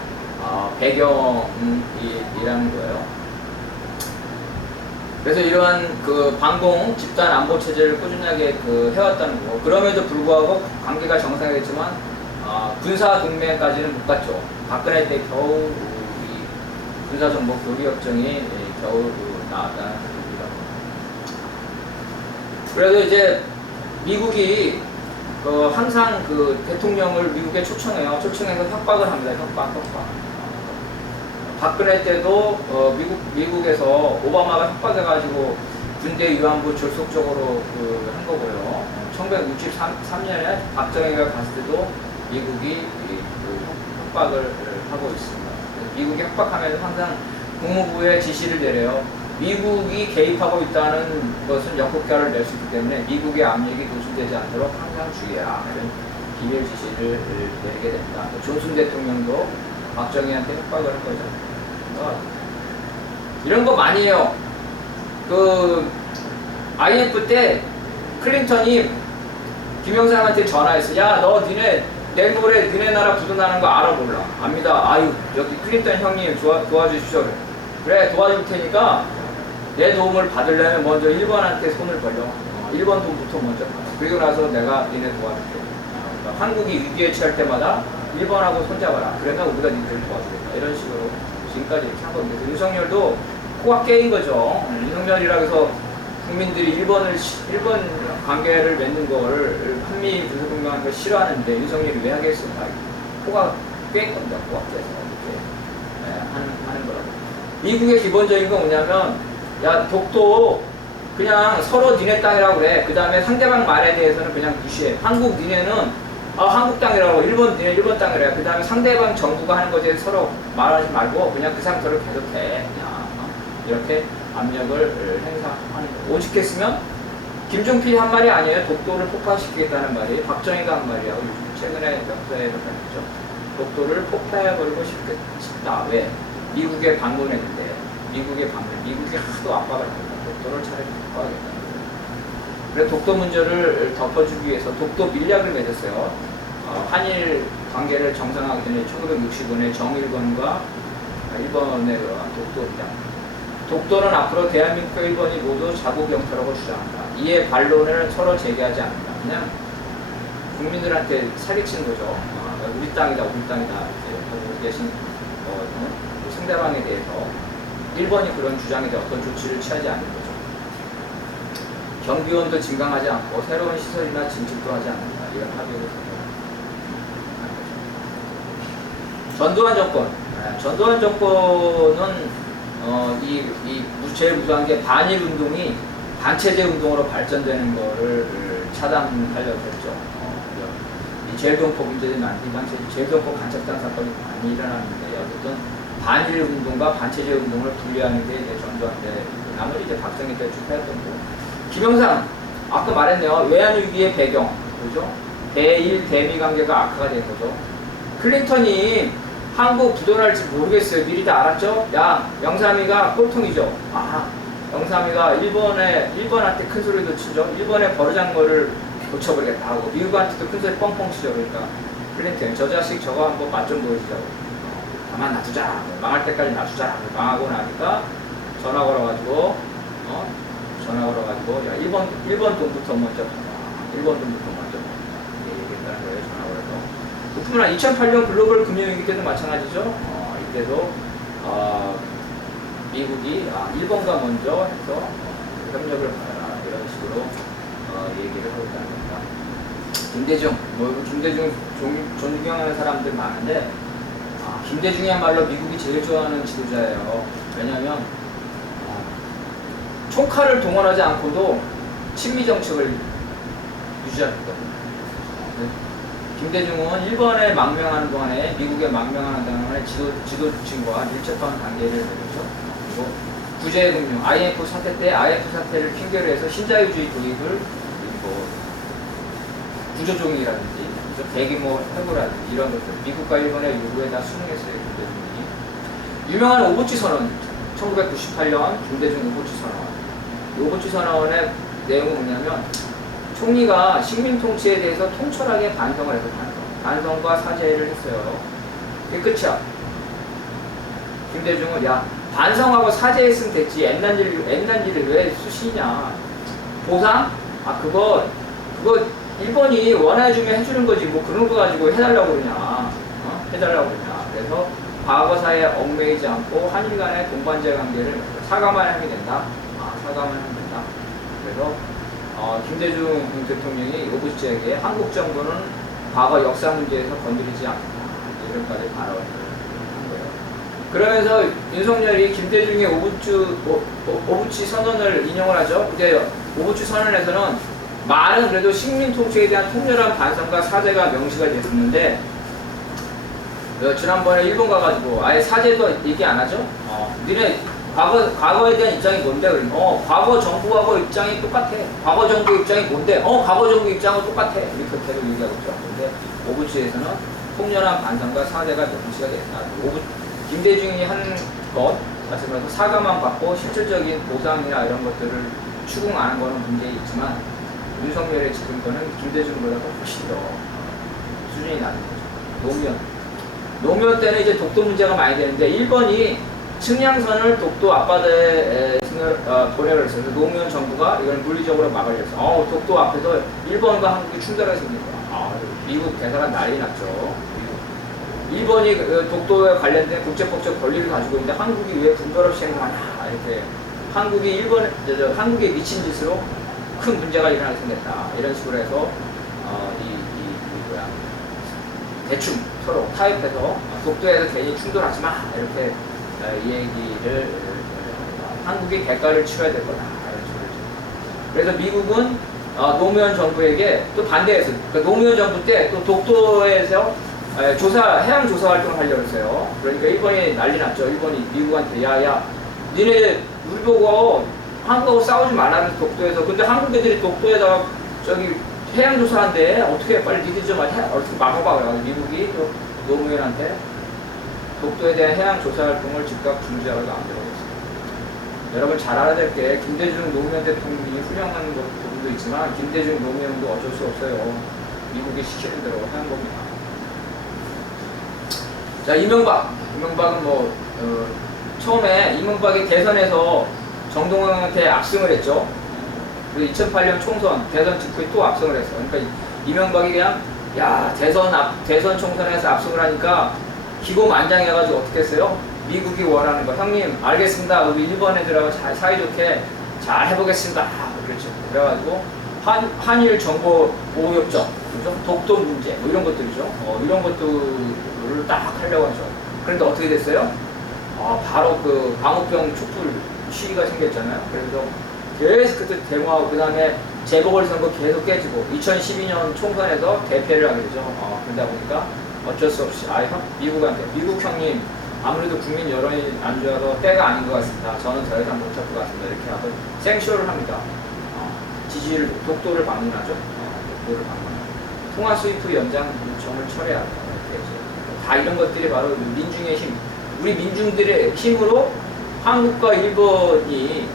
배경이라는 거예요. 그래서 이러한 그 반공 집단 안보 체제를 꾸준하게 해왔다는 거. 그럼에도 불구하고 관계가 정상화됐지만 군사 동맹까지는 못 갔죠. 박근혜 때 겨우 이 군사정보 교류협정이 겨우 나왔다는 겁니다. 그래서 이제 미국이 항상 그 대통령을 미국에 초청해요. 초청해서 협박을 합니다. 협박. 박근혜 때도 미국에서 오바마가 협박해가지고 군대 위안부 졸속적으로 한 거고요. 1963년에 박정희가 갔을 때도 미국이 협박을 하고 있습니다. 미국이 협박하면서 항상 국무부에 지시를 내려요. 미국이 개입하고 있다는 것은 역국가를 낼 수 있기 때문에 미국의 압력이 노출되지 않도록 항상 주의해라. 이런 기밀 지시를 내리게 됩니다. 존슨 대통령도 박정희한테 협박을 한 거죠. 이런 거 많이 해요. IMF 때 클린턴이 김영삼한테 전화했어. 야, 너 니네 내일 모레 니네 나라 부도나는 거 알아 몰라? 압니다. 아유, 여기 클린턴 형님 도와주십시오. 그래, 도와줄 테니까 내 도움을 받으려면 먼저 일본한테 손을 벌려. 일본 돈부터 먼저 받아. 그리고 나서 내가 니네 도와줄게. 그러니까 한국이 위기에 처할 때마다 일본하고 손잡아라. 그러면 우리가 니들을 도와주겠다. 이런 식으로 지금까지 이렇게 한 겁니다. 윤석열도 코가 깨인 거죠. 윤석열이라 해서 국민들이 일본 관계를 맺는 거를 한미 군사동맹하는 걸 싫어하는데 윤석열이 왜 하겠습니까? 코가 깬 겁니다. 코가 깨서 이렇게 하는 거라고. 미국의 기본적인 건 뭐냐면, 야, 독도 그냥 서로 니네 땅이라고 그래. 그 다음에 상대방 말에 대해서는 그냥 무시해. 한국 니네는 한국 땅이라고, 일본 니네 일본 땅이래. 그 다음에 상대방 정부가 하는 것에 대해서 서로 말하지 말고 그냥 그 상태로 계속해. 그냥 이렇게 압력을 행사하는 거예요. 오직했으면 김종필이 한 말이 아니에요. 독도를 폭파시키겠다는 말이 박정희가 한 말이야. 최근에 역사에서 봤죠. 독도를 폭파해버리고 싶다. 왜? 미국에 방문했는데 미국이 하도 압박을 합니다. 독도를 차라리 폭파하겠다. 그래서 독도 문제를 덮어주기 위해서 독도 밀약을 맺었어요. 한일 관계를 정상화하기 전에 1965년에 정일본과 일본의 독도 밀약. 독도는 앞으로 대한민국과 일본이 모두 자국 영토라고 주장한다. 이에 반론을 서로 제기하지 않는다. 그냥 국민들한테 사기치는 거죠. 우리 땅이다, 우리 땅이다. 하고 계신 상대방에 대해서 일본이 그런 주장에 대해 어떤 조치를 취하지 않는 거죠. 경비원도 증강하지 않고 새로운 시설이나 증축도 하지 않는다. 이런 합의를 전두환 정권. 전두환 정권은 제일 무서운 게 반일 운동이 반체제 운동으로 발전되는 거를 차단하려고 했죠. 이 제일동포 문제들이 많이 당시 제일동포 간첩단 사건이 많이 일어났는데 어쨌든 반일 운동과 반체제 운동을 분리하는 게 이제 전두환 때 나머지 이제 박정희 때 쭉 했던 거. 김영삼 아까 말했네요. 외환위기의 배경 그죠? 대일 대미 관계가 악화가 된 거죠. 클린턴이 한국 부도날지 모르겠어요. 미리 다 알았죠? 야, 영삼이가 꼴통이죠. 영삼이가 일본한테 큰 소리도 치죠. 일본에 버르장 거를 고쳐버리겠다 하고, 미국한테도 큰 소리 뻥뻥 치죠. 그러니까 클린턴, 저 자식 저거 한번 맛 좀 보여주자고. 가만 놔두자. 망할 때까지 놔두자. 망하고 나니까 전화 걸어가지고, 야, 일본 돈부터 먼저 받아. 일본 돈부터 먼저 받아. 얘기했다는 거예요. 전화 걸어서. 뿐만 아니라 2008년 글로벌 금융위기 때도 마찬가지죠. 이때도 미국이 일본과 먼저 해서 협력을 받아라 이런 식으로 얘기를 하고 있다는 겁니다. 김대중, 김대중 존경하는 사람들 많은데 김대중이야말로 미국이 제일 좋아하는 지도자예요. 왜냐하면 총칼을 동원하지 않고도 친미 정책을 유지하거든요. 김대중은 일본에 망명하는 동안에 미국에 망명하는 동안에 지도층과 밀접한 관계를 맺었죠. 그리고 구제금융, IMF 사태 때 IMF 사태를 핑계로 해서 신자유주의 도입을 그리고 구조조정이라든지 대규모 해고라든지 이런 것들 미국과 일본의 요구에 다 순응했어요. 김대중이. 유명한 오부치 선언 1998년 김대중 오부치 선언. 이 오부치 선언의 내용은 뭐냐면 총리가 식민 통치에 대해서 통철하게 반성을 해서 반성과 사죄를 했어요. 이게 끝이야. 김대중은 야 반성하고 사죄했으면 됐지 엠난지를 왜 수시냐. 보상? 그거 일본이 원해주면 해주는 거지 뭐 그런 거 가지고 해달라고 그러냐. 해달라고 그러냐. 그래서 과거사에 얽매이지 않고 한일 간의 동반자 관계를 사과만 하면 된다. 사과만 하면 된다. 그래서 김대중 대통령이 오부치에게 한국 정부는 과거 역사 문제에서 건드리지 않는다. 이런까지 발언을 한 거예요. 그러면서 윤석열이 김대중의 오부치 선언을 인용을 하죠. 근데 오부치 선언에서는 말은 그래도 식민 통치에 대한 통렬한 반성과 사죄가 명시가 됐었는데 지난번에 일본 가가지고 아예 사죄도 얘기 안 하죠. 니네 과거에 대한 입장이 뭔데? 그러면 과거 정부하고 입장이 똑같아. 과거 정부 입장이 뭔데? 과거 정부 입장은 똑같아. 이렇게 계속 얘기하고 있죠. 근데 오부치에서는 통렬한 반성과 사죄가 명시가 됐다. 김대중이 한 것, 말씀드려서 사과만 받고 실질적인 보상이나 이런 것들을 추궁 안 한 거는 문제가 있지만 윤석열의 지금 거는 김대중보다 훨씬 더 수준이 낮은 거죠. 노무현 때는 이제 독도 문제가 많이 되는데 1번이 측량선을 독도 앞바다에 보내려 했어요. 노무현 정부가 이걸 물리적으로 막으려 했어요. 독도 앞에서 일본과 한국이 충돌하게 생긴 거야. 미국 대사관 난리 났죠. 일본이 독도에 관련된 국제법적 권리를 가지고 있는데 한국이 왜 분별 시행을 하냐 이렇게 한국에 미친 짓으로 큰 문제가 일어나게 생겼다 이런 식으로 해서 대충 서로 타협해서 독도에서 괜히 충돌하지 마 이렇게 이 얘기를 한국이 대가를 치러야 될 거다 이런 식으로. 그래서 미국은 노무현 정부에게 또 반대했어요. 그러니까 노무현 정부 때 또 독도에서 해양 조사 활동을 하려고 했어요. 그러니까 일본이 난리 났죠. 일본이 미국한테 야야 니네 우리 보고 한국하고 싸우지 말라는 독도에서. 근데 한국 애들이 독도에다가 저기 해양 조사한데 어떻게 빨리 니들 좀 어떻게 막아봐. 그래가지고 미국이 또 노무현한테 독도에 대한 해양 조사 활동을 즉각 중지하라고 만들어졌어요. 여러분 잘 알아야 될 게 김대중 노무현 대통령이 훌륭한 부분도 있지만 김대중 노무현도 어쩔 수 없어요. 미국이 시키는 대로 하는 겁니다. 자, 이명박은 처음에 이명박이 대선에서 정동영한테 압승을 했죠. 그리고 2008년 총선, 대선 직후에 또 압승을 했어. 그러니까 이명박이 그냥, 대선 총선에서 압승을 하니까 기고만장해가지고 어떻게 했어요? 미국이 원하는 거. 형님, 알겠습니다. 우리 일본 애들하고 사이좋게 잘 해보겠습니다. 그렇죠. 그래가지고, 한일 정보 보호협정, 그죠? 독도 문제, 이런 것들이죠. 이런 것들을 딱 하려고 하죠. 그런데 어떻게 됐어요? 바로 그 광우병 촛불 시위가 생겼잖아요. 그래서 계속 그때 데모하고, 그 다음에 재보궐선거 계속 깨지고, 2012년 총선에서 대패를 하게 되죠. 그러다 보니까 어쩔 수 없이, 미국 형님, 아무래도 국민 여론이 안 좋아서 때가 아닌 것 같습니다. 저는 더 이상 못할 것 같습니다. 이렇게 하고 생쇼를 합니다. 독도를 방문하죠. 독도를 방문하죠. 통화 스위프 연장 요청을 철회하다. 다 이런 것들이 바로 민중의 힘. 우리 민중들의 힘으로 한국과 일본이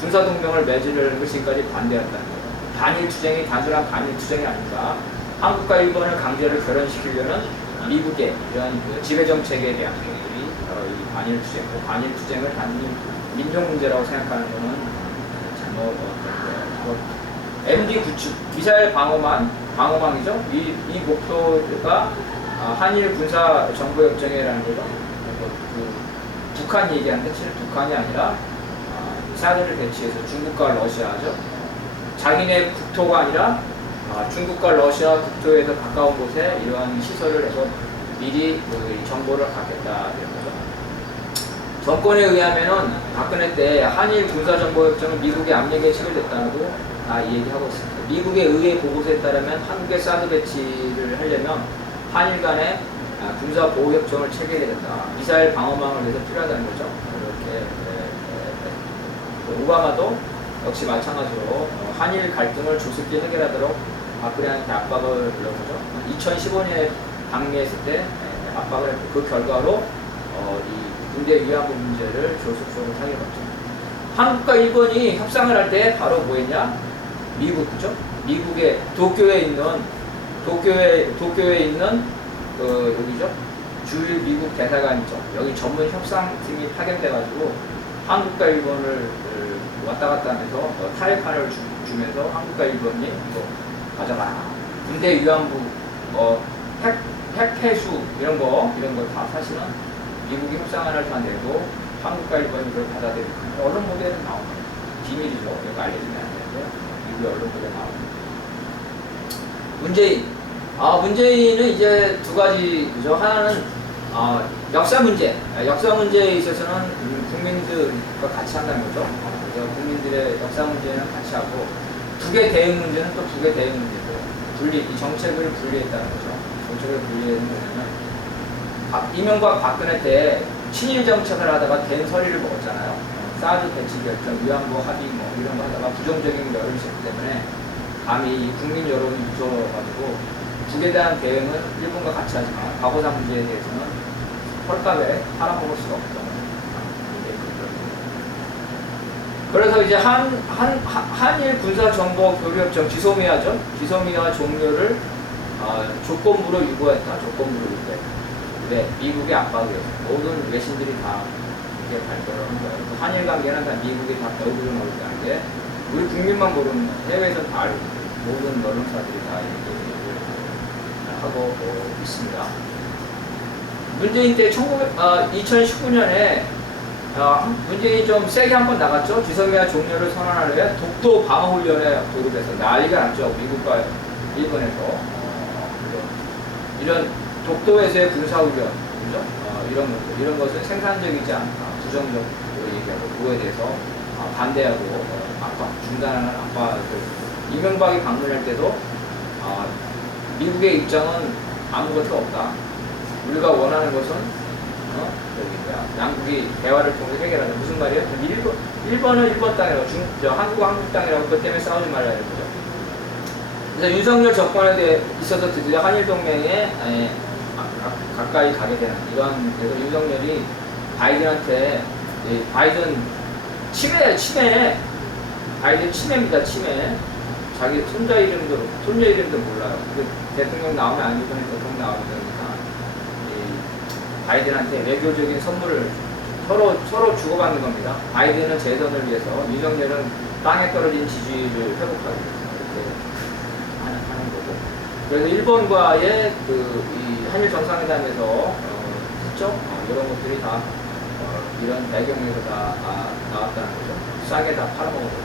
군사동맹을 맺으려는 걸 지금까지 반대한다는 거예요. 단일투쟁이 단순한 단일투쟁이 아닙니다. 한국과 일본을 강제로 결연시키려는 미국의 이러한 지배정책에 대한 것들이 이 반일투쟁, 반일투쟁을 단순히 민족 문제라고 생각하는 것은 잘못된 MD 구축, 미사일 방어망이죠. 이 목표가 한일 군사 정보협정이라는 거죠. 북한 얘기하는데 실은 북한이 아니라 사드를 배치해서 중국과 러시아죠. 자기네 국토가 아니라 중국과 러시아 국토에서 가까운 곳에 이러한 시설을 해서 미리 정보를 갖겠다 이런 거죠. 정권에 의하면은 박근혜 때 한일 군사정보협정은 미국의 압력에 체결됐다고 얘기하고 있습니다. 미국의 의회 보고서에 따르면 한국의 사드 배치를 하려면 한일 간에 군사보호협정을 체결해야 된다. 미사일 방어망을 위해서 필요하다는 거죠. 이렇게 오바마도 역시 마찬가지로 한일 갈등을 조속히 해결하도록 박근혜한테 압박을 넣은 거죠. 2015년에 방미했을 때 압박을 했고 그 결과로 이 군대 위안부 문제를 조속적으로 해결했죠. 한국과 일본이 협상을 할 때 바로 뭐였냐? 미국, 그죠? 미국의 도쿄에 있는 여기죠? 주일 미국 대사관이죠. 여기 전문 협상팀이 파견돼가지고 한국과 일본을 왔다 갔다 하면서 타협판을 주면서 한국과 일본이 이거 가져가. 군대 위안부, 핵 회수 이런 거 다 사실은 미국이 협상을 할 때 안 되고 한국과 일본이 그걸 받아들이고 언론 보도에는 나옵니다. 비밀이죠. 이거 알려주면 안 되는데 미국의 언론 보도에 나옵니다. 문재인은 이제 두 가지죠. 하나는 역사 문제에 있어서는 국민들과 같이 한다는 거죠. 그래서 국민들의 역사 문제는 같이 하고 북의 대응 문제는 또 북의 대응 문제고 이 정책을 분리했다는 거죠. 정책을 분리하는 거는 이명박 박근혜 때 친일 정책을 하다가 된 서리를 먹었잖아요. 사드 배치 결정, 위안부 합의 뭐 이런 거 하다가 부정적인 여론이 있었기 때문에 감히 국민 여론이 무서워가지고 북에 대한 대응은 일본과 같이 하지만 과거사 문제에 대해서는 헐값에 팔아먹을 수가 없다. 그래서 이제 한일 군사정보교류협정 지소미아죠. 지소미아 종료를 조건부로 요구했다. 조건부로 요구했다. 왜? 미국의 압박에 의해서 모든 외신들이 다 이렇게 발표를 한 거예요. 한일 관계는 다 미국이 다 얼굴을 모르는 게 우리 국민만 모르는 해외에서는 다 알고 모든 언론사들이 다 얘기를 하고 있습니다. 문재인 때 2019년에 문재인이 좀 세게 한번 나갔죠. 지소미아 종료를 선언하려 독도 방어훈련에 돌입해서 난리가 났죠. 미국과 일본에서 이런 독도에서의 군사훈련, 그죠? 이런 것은 생산적이지 않다. 부정적으로 얘기하고 그거에 대해서 반대하고 중단하는 압박을 이명박이 방문할 때도 미국의 입장은 아무것도 없다. 우리가 원하는 것은 양국이 대화를 통해 해결하는 무슨 말이에요? 일본은 일본 땅이라고 한국은 한국 땅이라고 그것 때문에 싸우지 말라 이런 거죠. 그래서 윤석열 정권에 있어서 드디어 한일 동맹에 가까이 가게 되는 이런 그래서 윤석열이 바이든한테 바이든 치매 바이든 치매입니다. 치매 자기 손자 이름도 몰라요. 대통령 나오면 안 이번에 대통령 나오면 되니까 바이든한테 외교적인 선물을 서로 주고받는 겁니다. 바이든은 재선을 위해서, 윤석열은 땅에 떨어진 지지를 회복하기 위해서 이렇게 하는 거고. 그래서 일본과의 이 한일 정상회담에서 했죠. 이런 것들이 다 이런 배경에서 다 나왔다는 거죠. 싸게 다 팔아먹은 거죠.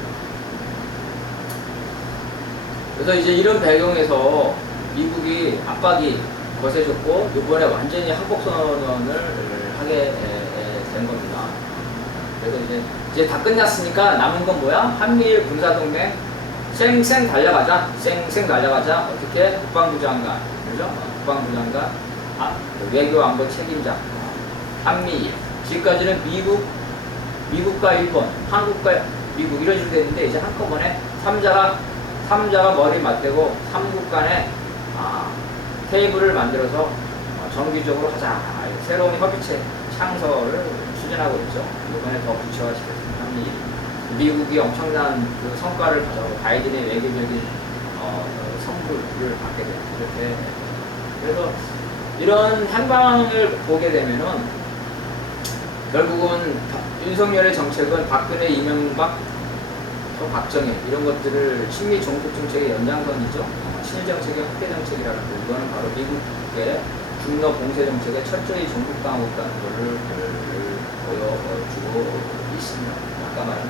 그래서 이제 이런 배경에서 미국이 압박이 거세졌고 이번에 완전히 항복선언을 하게 된 겁니다. 그래서 이제 다 끝났으니까 남은 건 뭐야? 한미일 군사동맹 쌩쌩 달려가자. 어떻게? 국방부 장관, 그죠? 국방부 장관, 외교 안보 책임자, 한미일. 지금까지는 미국과 일본, 한국과 미국 이런 식으로 됐는데 이제 한꺼번에 3자가 머리 맞대고 3국 간에 테이블을 만들어서 정기적으로 하자. 새로운 협의체 창설을 추진하고 있죠. 이번에 더 구체화시켰습니다. 미국이 엄청난 그 성과를 가져고 바이든의 외교적인 선물을 받게 됩니다. 이렇게. 그래서 이런 행방을 보게 되면은 결국은 윤석열의 정책은 박근혜, 이명박, 박정희 이런 것들을 친미 종북 정책의 연장선이죠. 친일정책의 확대 정책이라는 거. 이거는 바로 미국의 중러 봉쇄 정책에 철저히 종북당하고 있다는 것을 보여주고 있습니다. 아까 말한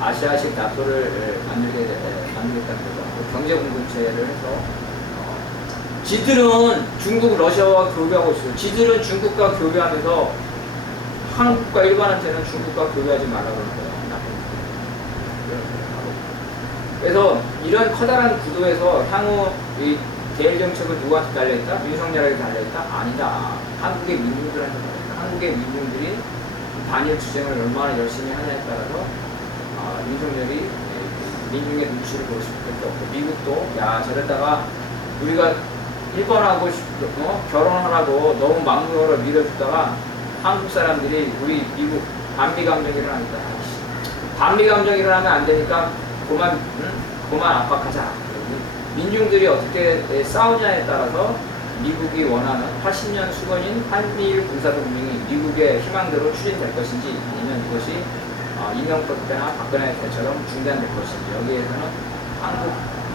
아시아식 나토를 만들겠다는 거죠. 경제 공동체를 해서 지들은 중국, 러시아와 교류하고 있어요. 지들은 중국과 교류하면서 한국과 일본한테는 중국과 교류하지 말라고 그러는 거예요. 그래서 이런 커다란 구도에서 향후 이 대일 정책을 누구한테 달려있다? 윤석열에게 달려있다? 아니다. 한국의 민중들한테 달려있다. 한국의 민중들이 반일 투쟁을 얼마나 열심히 하냐에 따라서 윤석열이 민중의 눈치를 볼 수밖에 없고 미국도 저랬다가 우리가 일본하고 결혼하라고 너무 막무가내로 밀어주다가 한국 사람들이 우리 미국 반미 감정이 일어납니다. 반미 감정이 일어나면 안 되니까 그만 압박하자. 민중들이 어떻게 싸우냐에 따라서 미국이 원하는 80년 수건인 한미일 군사동맹이 미국의 희망대로 추진될 것인지 아니면 이것이 이명박 때나 박근혜 때처럼 중단될 것인지 여기에서는 한국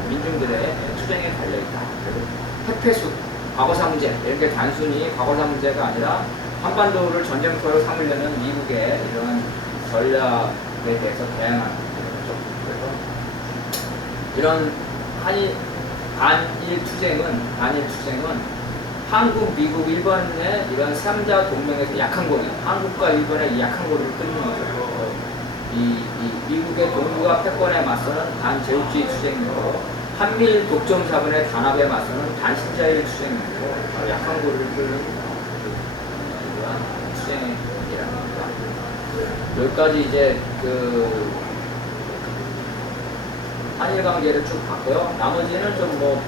민중들의 투쟁에 달려있다. 그리고 핵폐수, 과거사 문제 이렇게 단순히 과거사 문제가 아니라 한반도를 전쟁터로 삼으려는 미국의 이런 전략에 대해서 대응하는 거죠. 그래서 이런 한일 투쟁은 한국, 미국, 일본의 이런 3자 동맹에서 약한 고리, 한국과 일본의 이 약한 고리를 끊는 거죠. 이 미국의 동북아 패권에 맞서는 반제국주의 투쟁이고 한미일 독점 자본의 단합에 맞서는 반신자유주의 투쟁이고 바로 약한 고리를 끊는 이러한 투쟁이라는 겁니다. 여기까지 이제 한일 관계를 쭉 봤고요. 나머지는 좀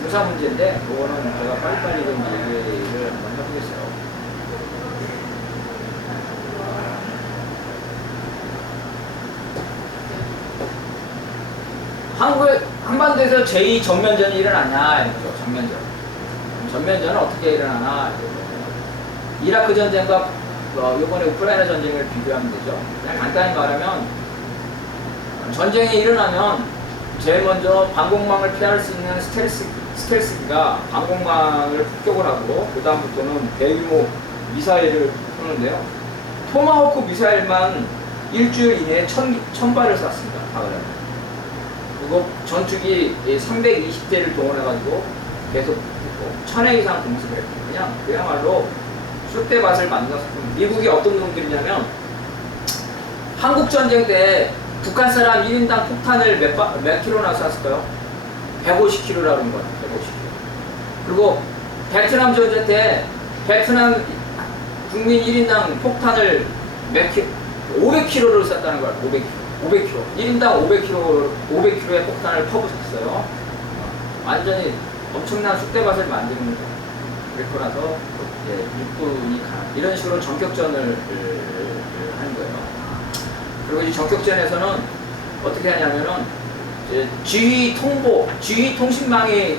군사 문제인데, 그거는 제가 빨리빨리 좀 얘기를 한번 해보겠어요. 한반도에서 제2전면전이 일어났냐, 이거죠. 전면전은 어떻게 일어나나, 이라크 전쟁과 이번에 우크라이나 전쟁을 비교하면 되죠. 그냥 간단히 말하면, 전쟁이 일어나면 제일 먼저 방공망을 피할 수 있는 스텔스기가 방공망을 폭격을 하고, 그 다음부터는 대규모 미사일을 쏘는데요. 토마호크 미사일만 일주일 이내에 1000발을 쐈습니다. 그리고 전투기 320대를 동원해가지고 계속 1000회 이상 공습을 했고, 그야말로 쑥대밭을 만들었습니다. 미국이 어떤 놈들이냐면, 한국전쟁 때 북한 사람 1인당 폭탄을 몇 킬로나 쐈을까요? 150킬로라는 거예요. 150킬로. 그리고 베트남 전쟁 때 베트남 국민 1인당 폭탄을 500킬로를 쐈다는 거예요. 500킬로. 1인당 500킬로의 폭탄을 퍼붓었어요. 완전히 엄청난 쑥대밭을 만드는 거예요. 그리고 나서 육군이 이런 식으로 전격전을 하는 거예요. 그리고 이 전격전에서는 어떻게 하냐면은 지휘 통신망이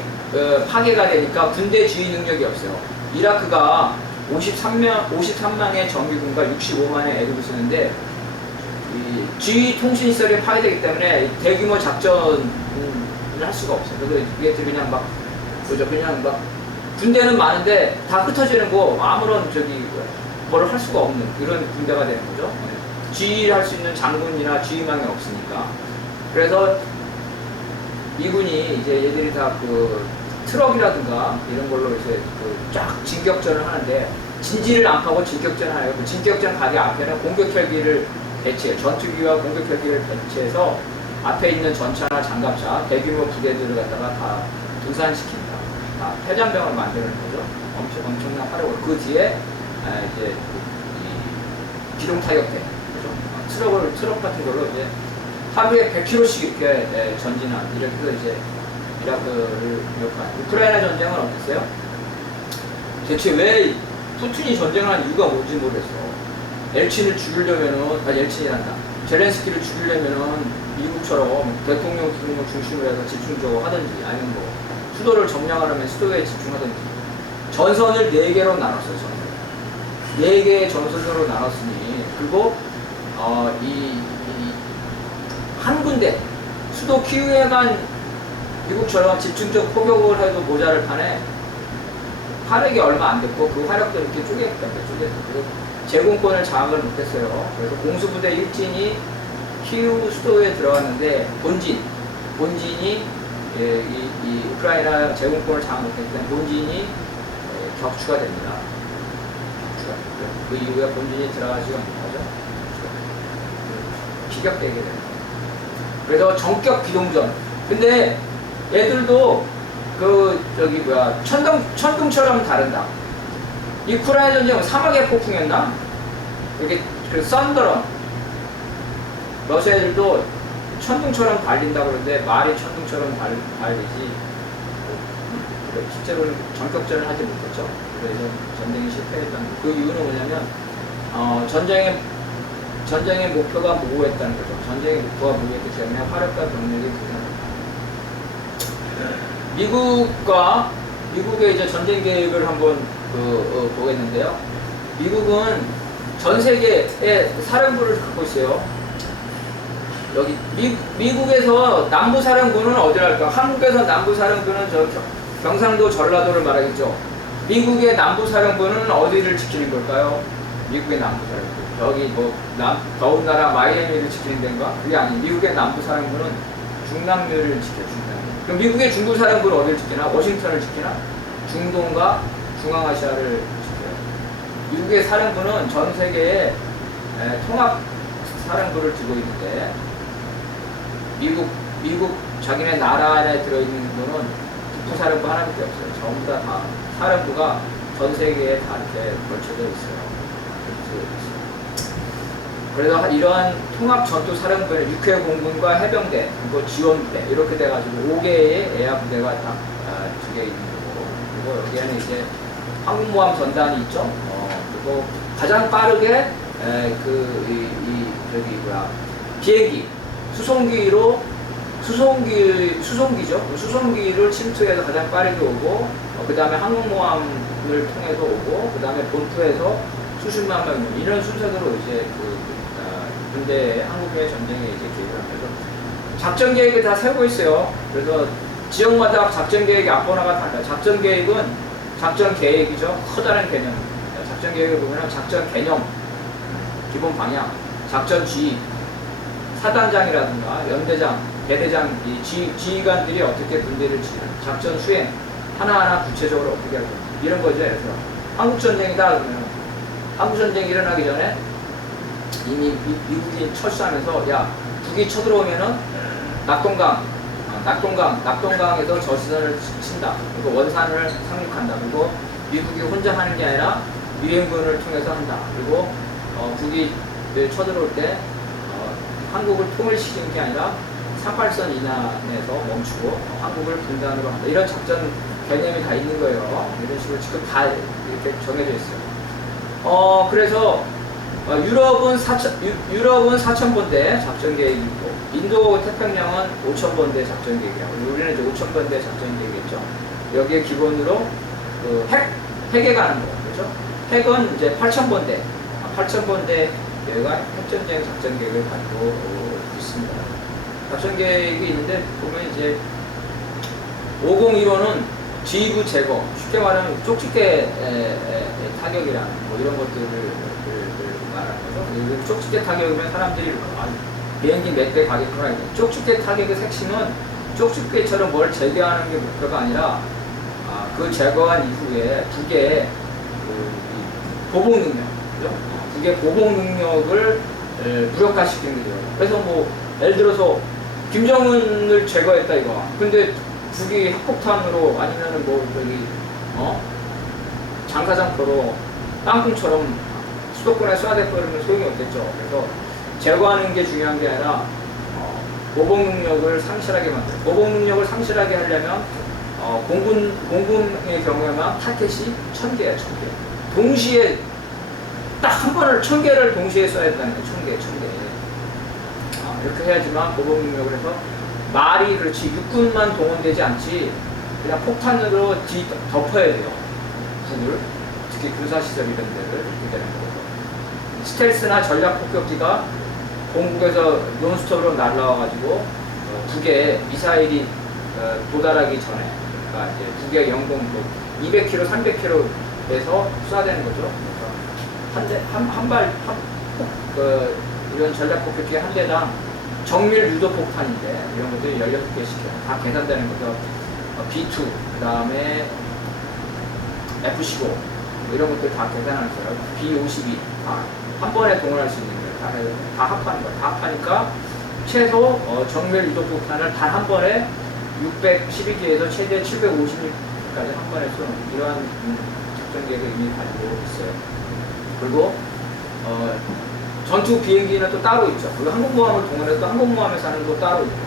파괴가 되니까 군대 지휘 능력이 없어요. 이라크가 53만의 정규군과 65만의 애국을 쓰는데, 이 지휘 통신 시설이 파괴되기 때문에 대규모 작전을 할 수가 없어요. 그래서 이게 그냥 막 군대는 많은데 다 흩어지는 거, 아무런 뭘 할 수가 없는 그런 군대가 되는 거죠. 지휘를 할 수 있는 장군이나 지휘망이 없으니까. 그래서 미군이 이제 얘들이 다 트럭이라든가 이런 걸로 이제 쫙 진격전을 하는데, 진지를 안 파고 진격전을 하요. 그 진격전 가기 앞에는 공격 헬기를 배치해, 전투기와 공격 헬기를 배치해서 앞에 있는 전차나 장갑차, 대규모 부대들을 갖다가 다 분산시킵니다. 다 패잔병을 만드는 거죠. 엄청난 활약을. 그 뒤에 이제 기동 타격대, 트럭 같은 걸로 이제 하루에 100km씩 이렇게 전진한, 이렇게 해서 이제 이라크를 역할. 우크라이나 전쟁은 어땠어요? 대체 왜 푸틴이 전쟁을 한 이유가 뭔지 모르겠어. 엘친을 죽이려면은, 엘친이란다. 젤렌스키를 죽이려면은 미국처럼 대통령 중심으로 해서 집중적으로 하든지, 아니면 수도를 점령하려면 수도에 집중하든지. 전선을 4개로 나눴어요. 4개의 전선으로 나눴으니, 그리고 한 군데, 수도 키우에만 미국처럼 집중적 포격을 해도 모자랄 판에 화력이 얼마 안 됐고, 그 화력도 이렇게 쪼개했던 거예요. 그리고 제공권을 장악을 못했어요. 그래서 공수부대 1진이 키우 수도에 들어갔는데, 본진이 이 우크라이나 제공권을 장악 못했기 때문에 본진이 격추가 됩니다. 그 이후에 본진이 들어가지가 못하죠. 피격되게 됩니다. 그래서 전격 기동전. 근데 얘들도 천둥처럼 다른다. 이 우크라이나 전쟁은 사막의 폭풍이었나? 이렇게 썬더런. 러시아 애들도 천둥처럼 달린다 그러는데, 말이 천둥처럼 달리지. 실제로는 전격전을 하지 못했죠. 그래서 전쟁이 실패했다는 거. 그 이유는 뭐냐면, 전쟁의 목표가 모호했다는 거죠. 전쟁의 목표가 모호했기 때문에 화력과 병력이 부족합니다. 미국의 이제 전쟁 계획을 한번 보겠는데요. 미국은 전 세계에 사령부를 갖고 있어요. 여기 미국에서 남부 사령부는 어디랄까? 한국에서 남부 사령부는 경상도 전라도를 말하겠죠. 미국의 남부 사령부는 어디를 지키는 걸까요? 미국의 남부 사령부. 여기 더운 나라 마이애미를 지키는 데인가? 그게 아니에요. 미국의 남부 사령부는 중남미를 지켜요. 그럼 미국의 중부 사령부는 어디를 지키나? 워싱턴을 지키나? 중동과 중앙아시아를 지켜요. 미국의 사령부는 전 세계에 통합 사령부를 두고 있는데, 미국 자기네 나라 안에 들어있는 거는 북부사령부 하나밖에 없어요. 전부 다 사령부가 전 세계에 다 이렇게 걸쳐져 있어요. 그래서 이러한 통합 전투 사령부는 육해 공군과 해병대 그리고 지원부대 이렇게 돼가지고 5개의 에어 부대가 딱 2개 있는 거고, 그리고 여기에는 이제 항공모함 전단이 있죠. 그리고 가장 빠르게 비행기 수송기죠. 수송기를 침투해서 가장 빠르게 오고, 그 다음에 항공모함을 통해서 오고, 그 다음에 본토에서 수십만 명, 이런 순서대로 이제 군대 한국의 전쟁에 이제 개입을 하면서 작전 계획을 다 세우고 있어요. 그래서 지역마다 작전 계획이 앞번호가 달라요. 작전 계획은 작전 계획이죠. 커다란 개념. 작전 계획을 보면 작전 개념, 기본 방향, 작전 지휘, 사단장이라든가 연대장, 대대장, 이 지휘관들이 어떻게 군대를 지휘하는, 작전 수행 하나하나 구체적으로 어떻게 할 건지 이런 거죠. 그래서 한국전쟁이다 그러면 한국전쟁이 일어나기 전에 이미 미국이 철수하면서 야 북이 쳐들어오면은 낙동강에서 저지선을 친다. 그리고 원산을 상륙한다. 그리고 미국이 혼자 하는 게 아니라 유엔군을 통해서 한다. 그리고 북이 쳐들어올 때 한국을 통일시키는 게 아니라 38선 이남에서 멈추고 한국을 분단으로 한다. 이런 작전 개념이 다 있는 거예요. 이런 식으로 지금 다 이렇게 정해져 있어요. 그래서 유럽은 4,000번대 작전 계획이 있고, 인도 태평양은 5,000번대 작전 계획이고, 우리는 이제 5,000번대 작전 계획이겠죠. 여기에 기본으로 핵에 가는 거, 그렇죠? 핵은 이제 8,000번대, 8,000번대가 핵전쟁 작전 계획을 가지고 있습니다. 작전 계획이 있는데 보면 이제 501호는 지휘부 제거, 쉽게 말하면 쪽집게 타격이라는 뭐 이런 것들을 말하는 거죠. 쪽집게 타격이면 사람들이 비행기 몇 대 가겠구나. 쪽집게 타격의 핵심은 쪽집게처럼 뭘 제거하는 게 목표가 아니라 그 제거한 이후에 북의 보복 능력, 그죠? 북의 보복 능력을 무력화시키는 거죠. 그래서 뭐 예를 들어서 김정은을 제거했다 이거. 근데 북이 핵폭탄으로 아니면은 뭐 장사장포로 땅콩처럼 수도권에 쏴대버리면 소용이 없겠죠. 그래서 제거하는 게 중요한 게 아니라 보복 능력을 상실하게 만들어. 보복 능력을 상실하게 하려면 공군의 경우에만 타켓이 1,000개야, 1,000개. 동시에 딱 한 번을 1,000개를 동시에 쏴야 된다는 거예요. 1,000개. 이렇게 해야지만 보복 능력을 해서 말이 그렇지 육군만 동원되지 않지 그냥 폭탄으로 덮어야 돼요. 북을 특히 군사시설 이런 데를 이렇게 되는 거고, 스텔스나 전략폭격기가 공국에서 논스톱으로 날라와가지고 북에 미사일이 도달하기 전에, 그러니까 이제 북의 영공도 200km, 300km에서 쏴대는 거죠. 이런 전략폭격기 한 대당 정밀 유도폭탄인데 이런 것들이 16개씩 다 계산되는 거죠. B2, 그 다음에 F-15 뭐 이런 것들 다 계산하는 거예요. B-52 다 한 번에 동원할 수 있는 거예요. 다 합하는 거예요. 다 합하니까 최소 정밀 유도폭탄을 단 한 번에 612기에서 최대 750까지 한 번에 쏘는 이러한 작전 계획을 이미 가지고 있어요. 그리고 전투 비행기는 또 따로 있죠. 그리고 항공모함을 동원해서 항공모함에서 하는 거 따로 있고.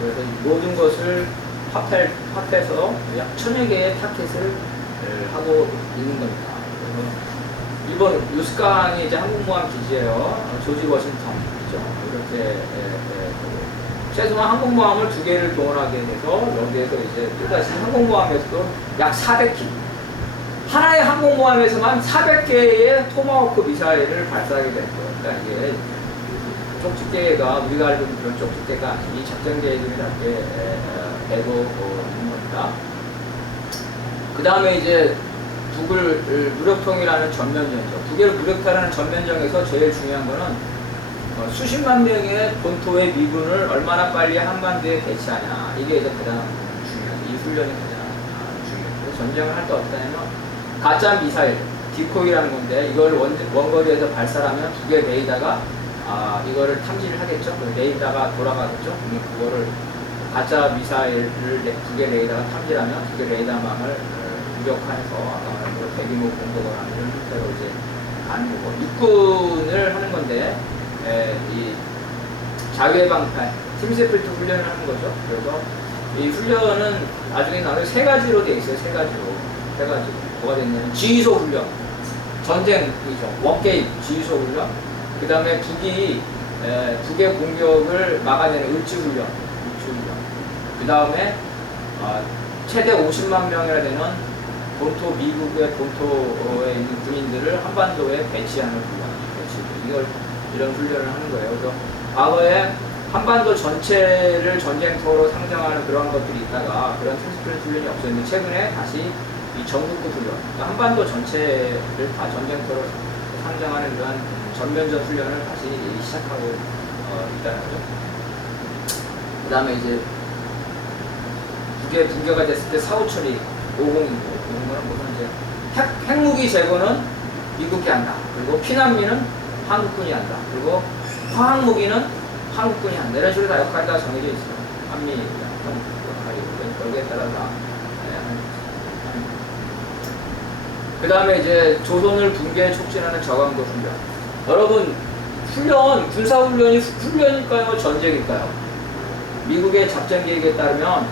그래서 이 모든 것을 합해서 약 1,000여 개의 타켓을 하고 있는 겁니다. 그래서 일본 유스칸이 이제 항공모함 기지예요. 조지 워싱턴이죠. 이렇게 최소한 항공모함을 2개를 동원하게 돼서 여기에서 이제 또다시 항공모함에서도 약 400기. 하나의 항공모함에서만 400개의 토마호크 미사일을 발사하게 된 거예요. 그러니까 이게 쪽집게가 우리가 알고 있는 그런 쪽집게가 아니니 작전 계획을 이렇게 되고 있는 겁니다. 그 다음에 이제 북을 무력통일하는 전면전이죠. 북을 무력화하는 전면전에서 제일 중요한 거는 수십만 명의 본토의 미군을 얼마나 빨리 한반도에 배치하냐. 이게 이제 가장 중요하죠. 이 훈련이 가장 중요해요. 전쟁을 할 때 어떻게 하냐면 가짜 미사일, 디코이라는 건데 이걸 원거리에서 발사하면 북의 레이더가 이거를 탐지를 하겠죠. 레이더가 돌아가겠죠. 그거를 가짜 미사일을 북의 레이더가 탐지하면 북의 레이더망을 무력화해서 아까 말한 대로 대규모 공격을 하는 이런 형태로 이제 가는 거고, 육군을 하는 건데, 이 자유해방, 팀세플트 훈련을 하는 거죠. 그래서 이 훈련은 나중에 나는 세 가지로 돼 있어요. 세 가지로. 뭐가 됐냐면, 지휘소 훈련. 전쟁이죠. 원게임, 지휘소 훈련. 그 다음에 북의 공격을 막아내는 을지훈련. 그 다음에 최대 50만 명이나 되는 미국의 본토에 있는 군인들을 한반도에 배치하는 훈련. 이런 훈련을 하는 거예요. 그래서 과거에 한반도 전체를 전쟁터로 상정하는 그런 것들이 있다가 그런 팀스프린트 훈련이 없었는데 최근에 다시 이 전국구 훈련, 그러니까 한반도 전체를 다 전쟁터로 상정하는 그런 전면전 훈련을 다시 시작하고 있다는 거죠. 그 다음에 이제 북에 붕괴가 됐을 때 사후 처리 502는 무슨 이제 핵무기 제거는 미국이 한다. 그리고 피난민은 한국군이 한다. 그리고 화학무기는 한국군이 한다. 이런 식으로 다 역할이 다 정해져 있어요. 한미 역할이 여기에 따라 다. 그 다음에 이제 조선을 붕괴 촉진하는 저강도 훈련. 여러분, 군사훈련이 훈련일까요? 전쟁일까요? 미국의 작전 계획에 따르면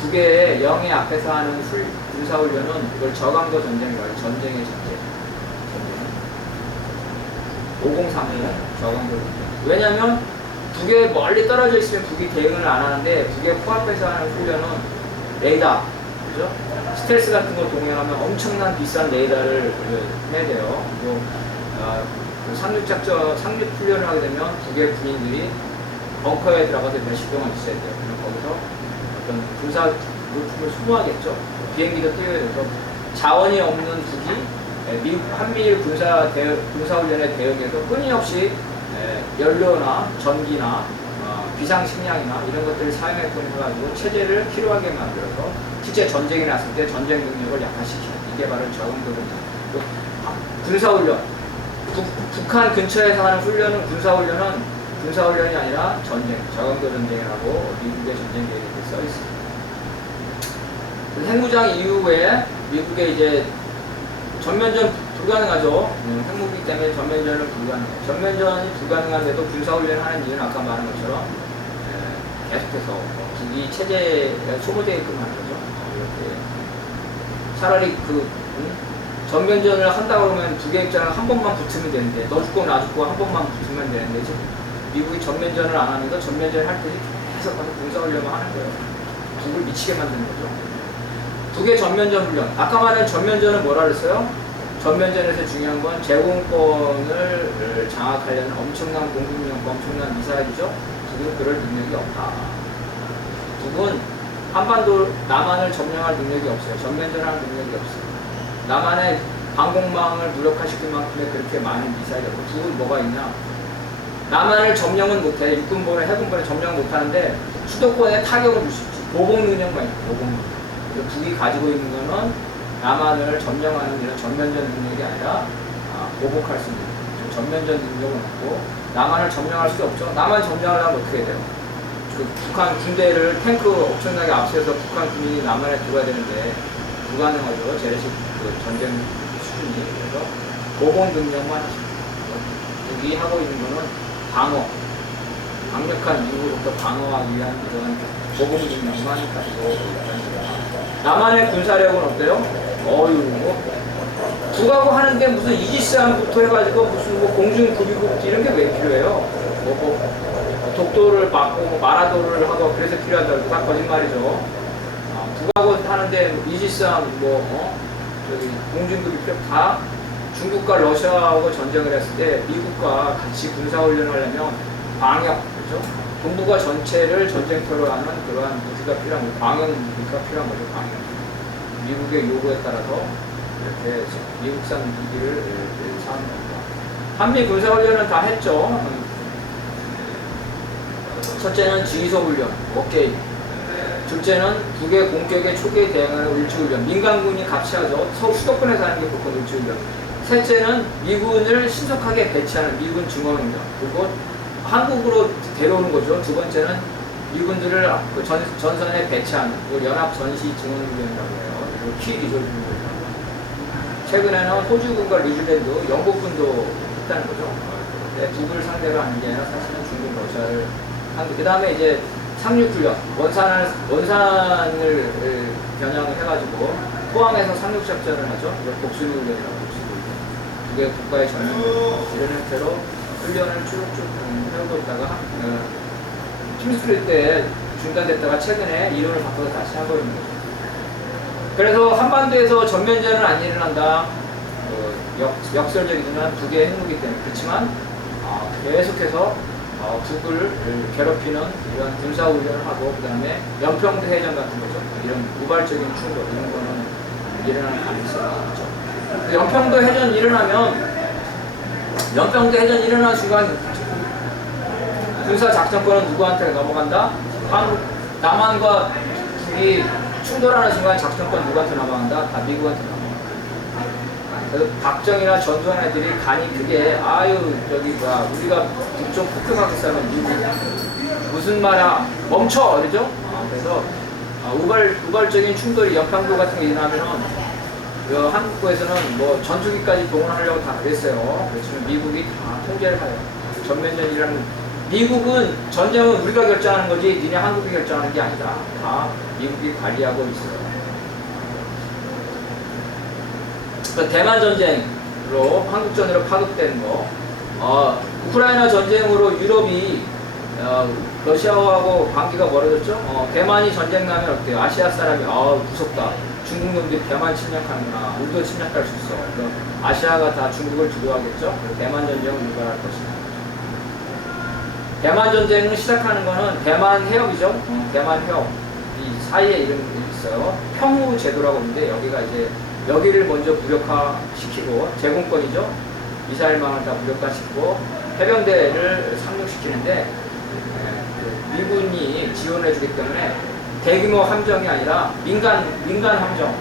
북의 영해 앞에서 하는 군사훈련은 이걸 저강도 전쟁이라고 해요. 전쟁의 전쟁. 503년 저강도 전쟁. 왜냐면 북에 멀리 떨어져 있으면 북이 대응을 안 하는데 북에 코앞에서 하는 훈련은 레이더, 그죠? 스텔스 같은 거 동행하면 엄청난 비싼 레이더를 해야 돼요. 그리고 상륙 훈련을 하게 되면 북의 군인들이 벙커에 들어가서 몇십 동안 있어야 돼요. 그럼 거기서 어떤 군사 물품을 소모하겠죠. 비행기도 띄워야 돼서 자원이 없는 북이 한미일 군사훈련에 대응해서 끊임없이 연료나 전기나 비상식량이나 이런 것들을 사용해가지고 체제를 필요하게 만들어서 실제 전쟁이 났을 때 전쟁 능력을 약화시키는, 이게 바로 저강도 전쟁. 군사훈련, 북한 근처에서 하는 훈련은 군사훈련이 아니라 전쟁, 저강도 전쟁이라고 미국의 전쟁 계획에 써 있습니다. 핵무장 이후에 미국의 이제 전면전 불가능하죠. 핵무기 때문에 전면전은 불가능해요. 전면전이 불가능한데도 군사훈련을 하는 이유는 아까 말한 것처럼 계속해서 북이 체제에 소모되게끔 하는 거죠. 이렇게 차라리 전면전을 한다고 하면 북의 입장은 한 번만 붙으면 되는데, 너 죽고 나 죽고 한 번만 붙으면 되는데, 지금 미국이 전면전을 안 하면서 전면전을 할 때 계속 가서 군사훈련을 하는 거예요. 북을 미치게 만드는 거죠. 북의 전면전 훈련. 아까 말한 전면전은 뭐라 그랬어요? 전면전에서 중요한 건 제공권을 장악하려는 엄청난 공군력과 엄청난 미사일이죠. 북은 그럴 능력이 없다. 북은 한반도 남한을 점령할 능력이 없어요. 전면전할 능력이 없어요. 남한의 방공망을 무력화시킬 만큼의 그렇게 많은 미사일이 없고, 북은 뭐가 있냐? 남한을 점령은 못해. 육군부나 해군부는 점령 못하는데 수도권에 타격을 줄 수 있지. 보복 능력만 있고, 보복 능력. 북이 가지고 있는 거는 남한을 점령하는 이런 전면전 능력이 아니라 보복할 수 있는 전면전 능력은 없고, 남한을 점령할 수도 없죠. 남한 점령하려면 어떻게 돼요? 북한 군대를 탱크 엄청나게 앞세워서 북한 군인이 남한에 들어와야 되는데 불가능하죠. 재래식 전쟁 수준이. 그래서 보복 능력만 북이 하고 있는 거는 방어, 강력한 미국으로부터 방어하기 위한 이런 보복 능력만 가지고 있습니다. 남한의 군사력은 어때요? 북하고 하는데 무슨 이지스함부터 해가지고 무슨 공중 구비국 이런 게 왜 필요해요? 독도를 막고 마라도를 하고 그래서 필요하다고 다 거짓말이죠. 북하고 하는데 이지스함 저기 공중급이 필요 다 중국과 러시아하고 전쟁을 했을 때 미국과 같이 군사훈련을 하려면 방역, 그렇죠? 동북아 전체를 전쟁터로 하는 그러한 무기가 필요한 거죠. 방역 무기가 필요한 거죠. 방역. 미국의 요구에 따라서 이렇게 미국산 무기를 사는 겁니다. 한미 군사훈련은 다 했죠. 첫째는 지휘소 훈련, 워게임. 둘째는 북의 공격에 초기에 대응하는 을지훈련. 민간군이 같이 하죠. 수도권에서 하는 게 보통 을지훈련. 셋째는 미군을 신속하게 배치하는 미군 증원훈련. 그리고 한국으로 데려오는 거죠. 두 번째는 미군들을 전선에 배치하는 연합 전시 증원훈련이라고 해요. 그리고 키 리졸브 훈련이라고 최근에는 호주군과 뉴질랜드, 영국군도 했다는 거죠. 북을 상대로 하는 게 아니라 사실은 중국, 러시아를 한. 그 다음에 이제 상륙훈련, 원산을 겨냥을 해가지고 포항에서 상륙작전을 하죠. 이걸 복수훈련이라고 볼 수도 있고, 두개 국가의 전면 이런 형태로 훈련을 쭉쭉 해오고 있다가 팀스프릿 때 중단됐다가 최근에 이론을 바꿔서 다시 하고 있는 거죠. 그래서 한반도에서 전면전은 안 일어난다. 역설적이지만 두 개의 핵무기 때문에. 그렇지만 계속해서 북을 괴롭히는 이런 군사훈련을 하고, 그 다음에 연평도 해전 같은 거죠. 이런 우발적인 충돌, 이런 거는 일어나는 가능성이 있죠. 연평도 해전 일어나는 순간 군사 작전권은 누구한테 넘어간다? 남한과 북이 충돌하는 순간 작전권 누구한테 넘어간다? 다 미국한테 넘어간다. 그래서 박정희나 전두환 애들이 간이 그게 우리가 북쪽 폭격하고 싸면 미국 무슨 말야 멈춰! 그러죠? 그래서 우발적인 충돌이 연평도 같은 게 일어나면은 한국에서는 뭐 전투기까지 동원하려고 다 그랬어요. 그렇지만 미국이 다 통제를 해요. 전면전이라는, 미국은 전쟁은 우리가 결정하는 거지 니네 한국이 결정하는 게 아니다. 다 미국이 관리하고 있어요. 대만 전쟁으로 한국전으로 파급된 거, 우크라이나 전쟁으로 유럽이 러시아하고 관계가 멀어졌죠. 대만이 전쟁 나면 어때요? 아시아 사람이 무섭다. 중국 놈들이 대만 침략하는구나. 우리도 침략할 수 있어. 그럼 아시아가 다 중국을 주도하겠죠. 대만 전쟁은 유발할 것이다. 대만 전쟁을 시작하는 거는 대만 해협이죠. 대만 해협 이 사이에 이름이 있어요. 평우 제도라고 하는데 여기를 먼저 무력화시키고, 제공권이죠. 미사일망을 다 무력화시키고 해병대를 상륙시키는데 미군이 지원해주기 때문에 대규모 함정이 아니라 민간 함정,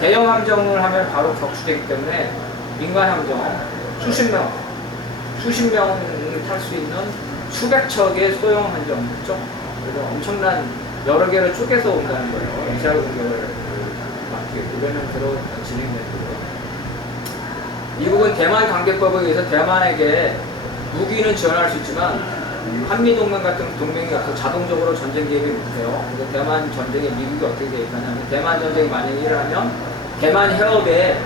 대형 함정을 하면 바로 격추되기 때문에 민간 함정 수십 명을 탈 수 있는 수백 척의 소형 함정 있죠. 그래서 엄청난 여러 개로 쪼개서 온다는 거예요. 미사일 공격을 이런 형태로 진행되는 거고요. 미국은 대만 관계법에 의해서 대만에게 무기는 지원할 수 있지만 한미동맹 같은 동맹이 없어 자동적으로 전쟁 개입이 못해요. 그래서 대만 전쟁에 미국이 어떻게 개입하냐면, 대만 전쟁이 만약에 일어나면 대만 해협에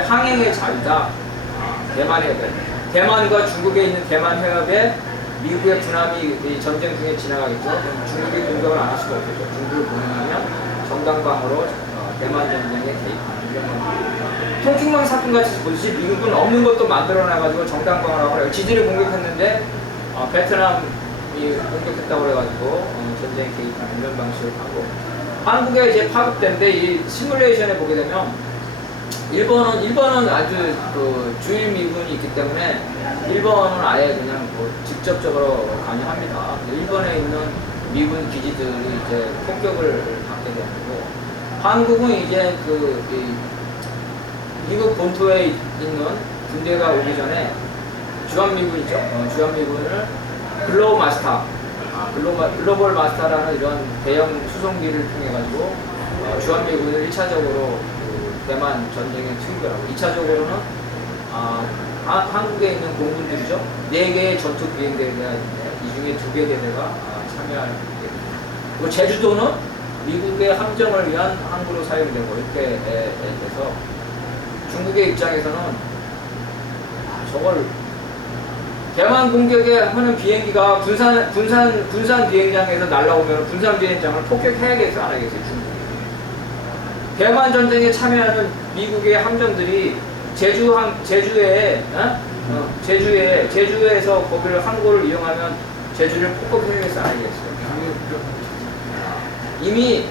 항행의 자유다. 대만 해협에, 대만과 중국에 있는 대만 해협에 미국의 군함이 전쟁 중에 지나가겠죠. 그럼 중국이 공격을 안 할 수가 없겠죠. 중국을 보내면 정당방으로 대만 전쟁에 개입하는 이런 겁니다. 통칭망 사건 같이 보듯이 미국은 없는 것도 만들어놔가지고 정당방을 하고 지지를 공격했는데 베트남이 공격했다고 그래가지고 전쟁에 개입하는 이런 방식을 하고, 한국에 이제 파급된데 이 시뮬레이션에 보게 되면 일본은 아주 주일 미군이 있기 때문에 일본은 아예 그냥 직접적으로 관여합니다. 일본에 있는 미군 기지들이 이제 폭격을 받게 되는 거고, 한국은 이제 미국 본토에 있는 군대가 오기 전에 주한미군이죠. 주한미군을 글로벌 마스터라는 이런 대형 수송기를 통해 가지고 주한미군을 1차적으로 대만 전쟁에 투입을 하고, 2차적으로는 한국에 있는 공군들이죠. 4개의 전투 비행대가 있는데 이 중에 2개 대대가 참여하게 됩니다. 그리고 제주도는 미국의 함정을 위한 항구로 사용되고 이렇게 돼서 중국의 입장에서는 저걸 대만 공격에 하는 비행기가 군산 비행장에서 날아오면 군산 비행장을 폭격해야겠어요, 안 하겠어요, 중국이. 대만 전쟁에 참여하는 미국의 함정들이 제주에서 거기를 항구를 이용하면 제주를 폭격해야겠어요, 안 하겠어요. 이미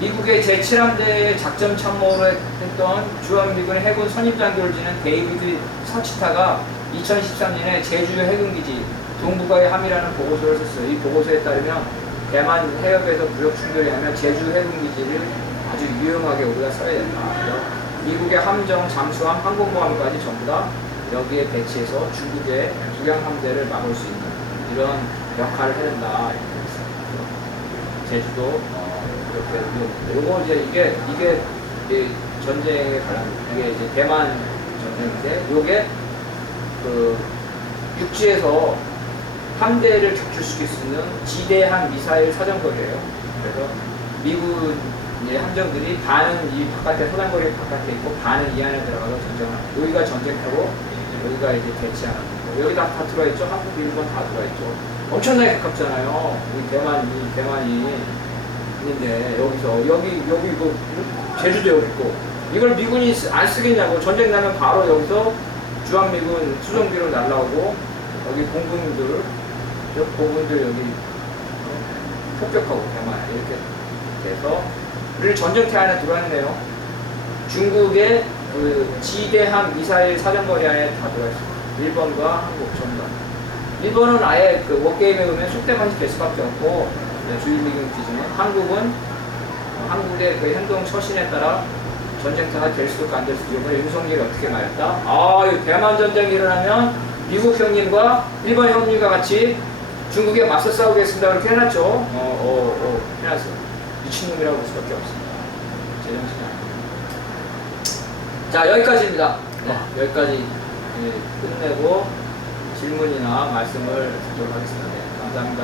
미국의 제7함대의 작전 참모로 했던 주한미군의 해군 선임장교를 지낸 데이비드 서치타가 2013년에 제주 해군기지 동북아의 함이라는 보고서를 썼어요. 이 보고서에 따르면 대만 해협에서 무력 충돌이 하면 제주 해군기지를 아주 유용하게 우리가 써야 된다. 미국의 함정, 잠수함, 항공모함까지 전부 다 여기에 배치해서 중국의 북양함대를 막을 수 있는 이런 역할을 해야 된다. 제주도 이렇게 요거 이제 이게 전쟁에 관련된 이게 이제 대만 전쟁인데 요게 그 육지에서 함대를 격추시킬 수 있는 지대한 미사일 사정거리예요. 그래서 미군의 함정들이 반은 이 바깥에 사정거리 바깥에 있고 반은 이 안에 들어가서 전쟁을 합니다. 여기가 전쟁터고 여기가 이제 대치하는 거고 여기 다 들어가 있죠. 한국, 일본 다 들어가 있죠. 엄청나게 가깝잖아요. 이 대만이 있는데 여기 뭐 제주도 여기 있고 이걸 미군이 안 쓰겠냐고. 전쟁 나면 바로 여기서 주한미군 수송기로 날라오고 여기 공군들 여기 폭격하고 대만 이렇게 돼서 우리 전쟁터 안에 들어왔네요. 중국의 그 지대한 미사일 사정거리 안에 다 들어가 있습니다. 일본과 한국 전부 다. 일본은 아예 그 워게임에 보면 속대만이 될 수밖에 없고 주일미군 기준에 한국은 한국의 그 행동 처신에 따라 전쟁터가 될 수도 있고 안 될 수도 있고 윤석열이 어떻게 말했다? 이 대만 전쟁이 일어나면 미국 형님과 일본 형님과 같이 중국에 맞서 싸우겠습니다. 그렇게 해놨죠. 해놨어. 미친놈이라고 볼 수밖에 없습니다. 제정신이 아닙니다. 자, 여기까지입니다. 여기까지 끝내고 질문이나 말씀을 드리도록 하겠습니다. 감사합니다.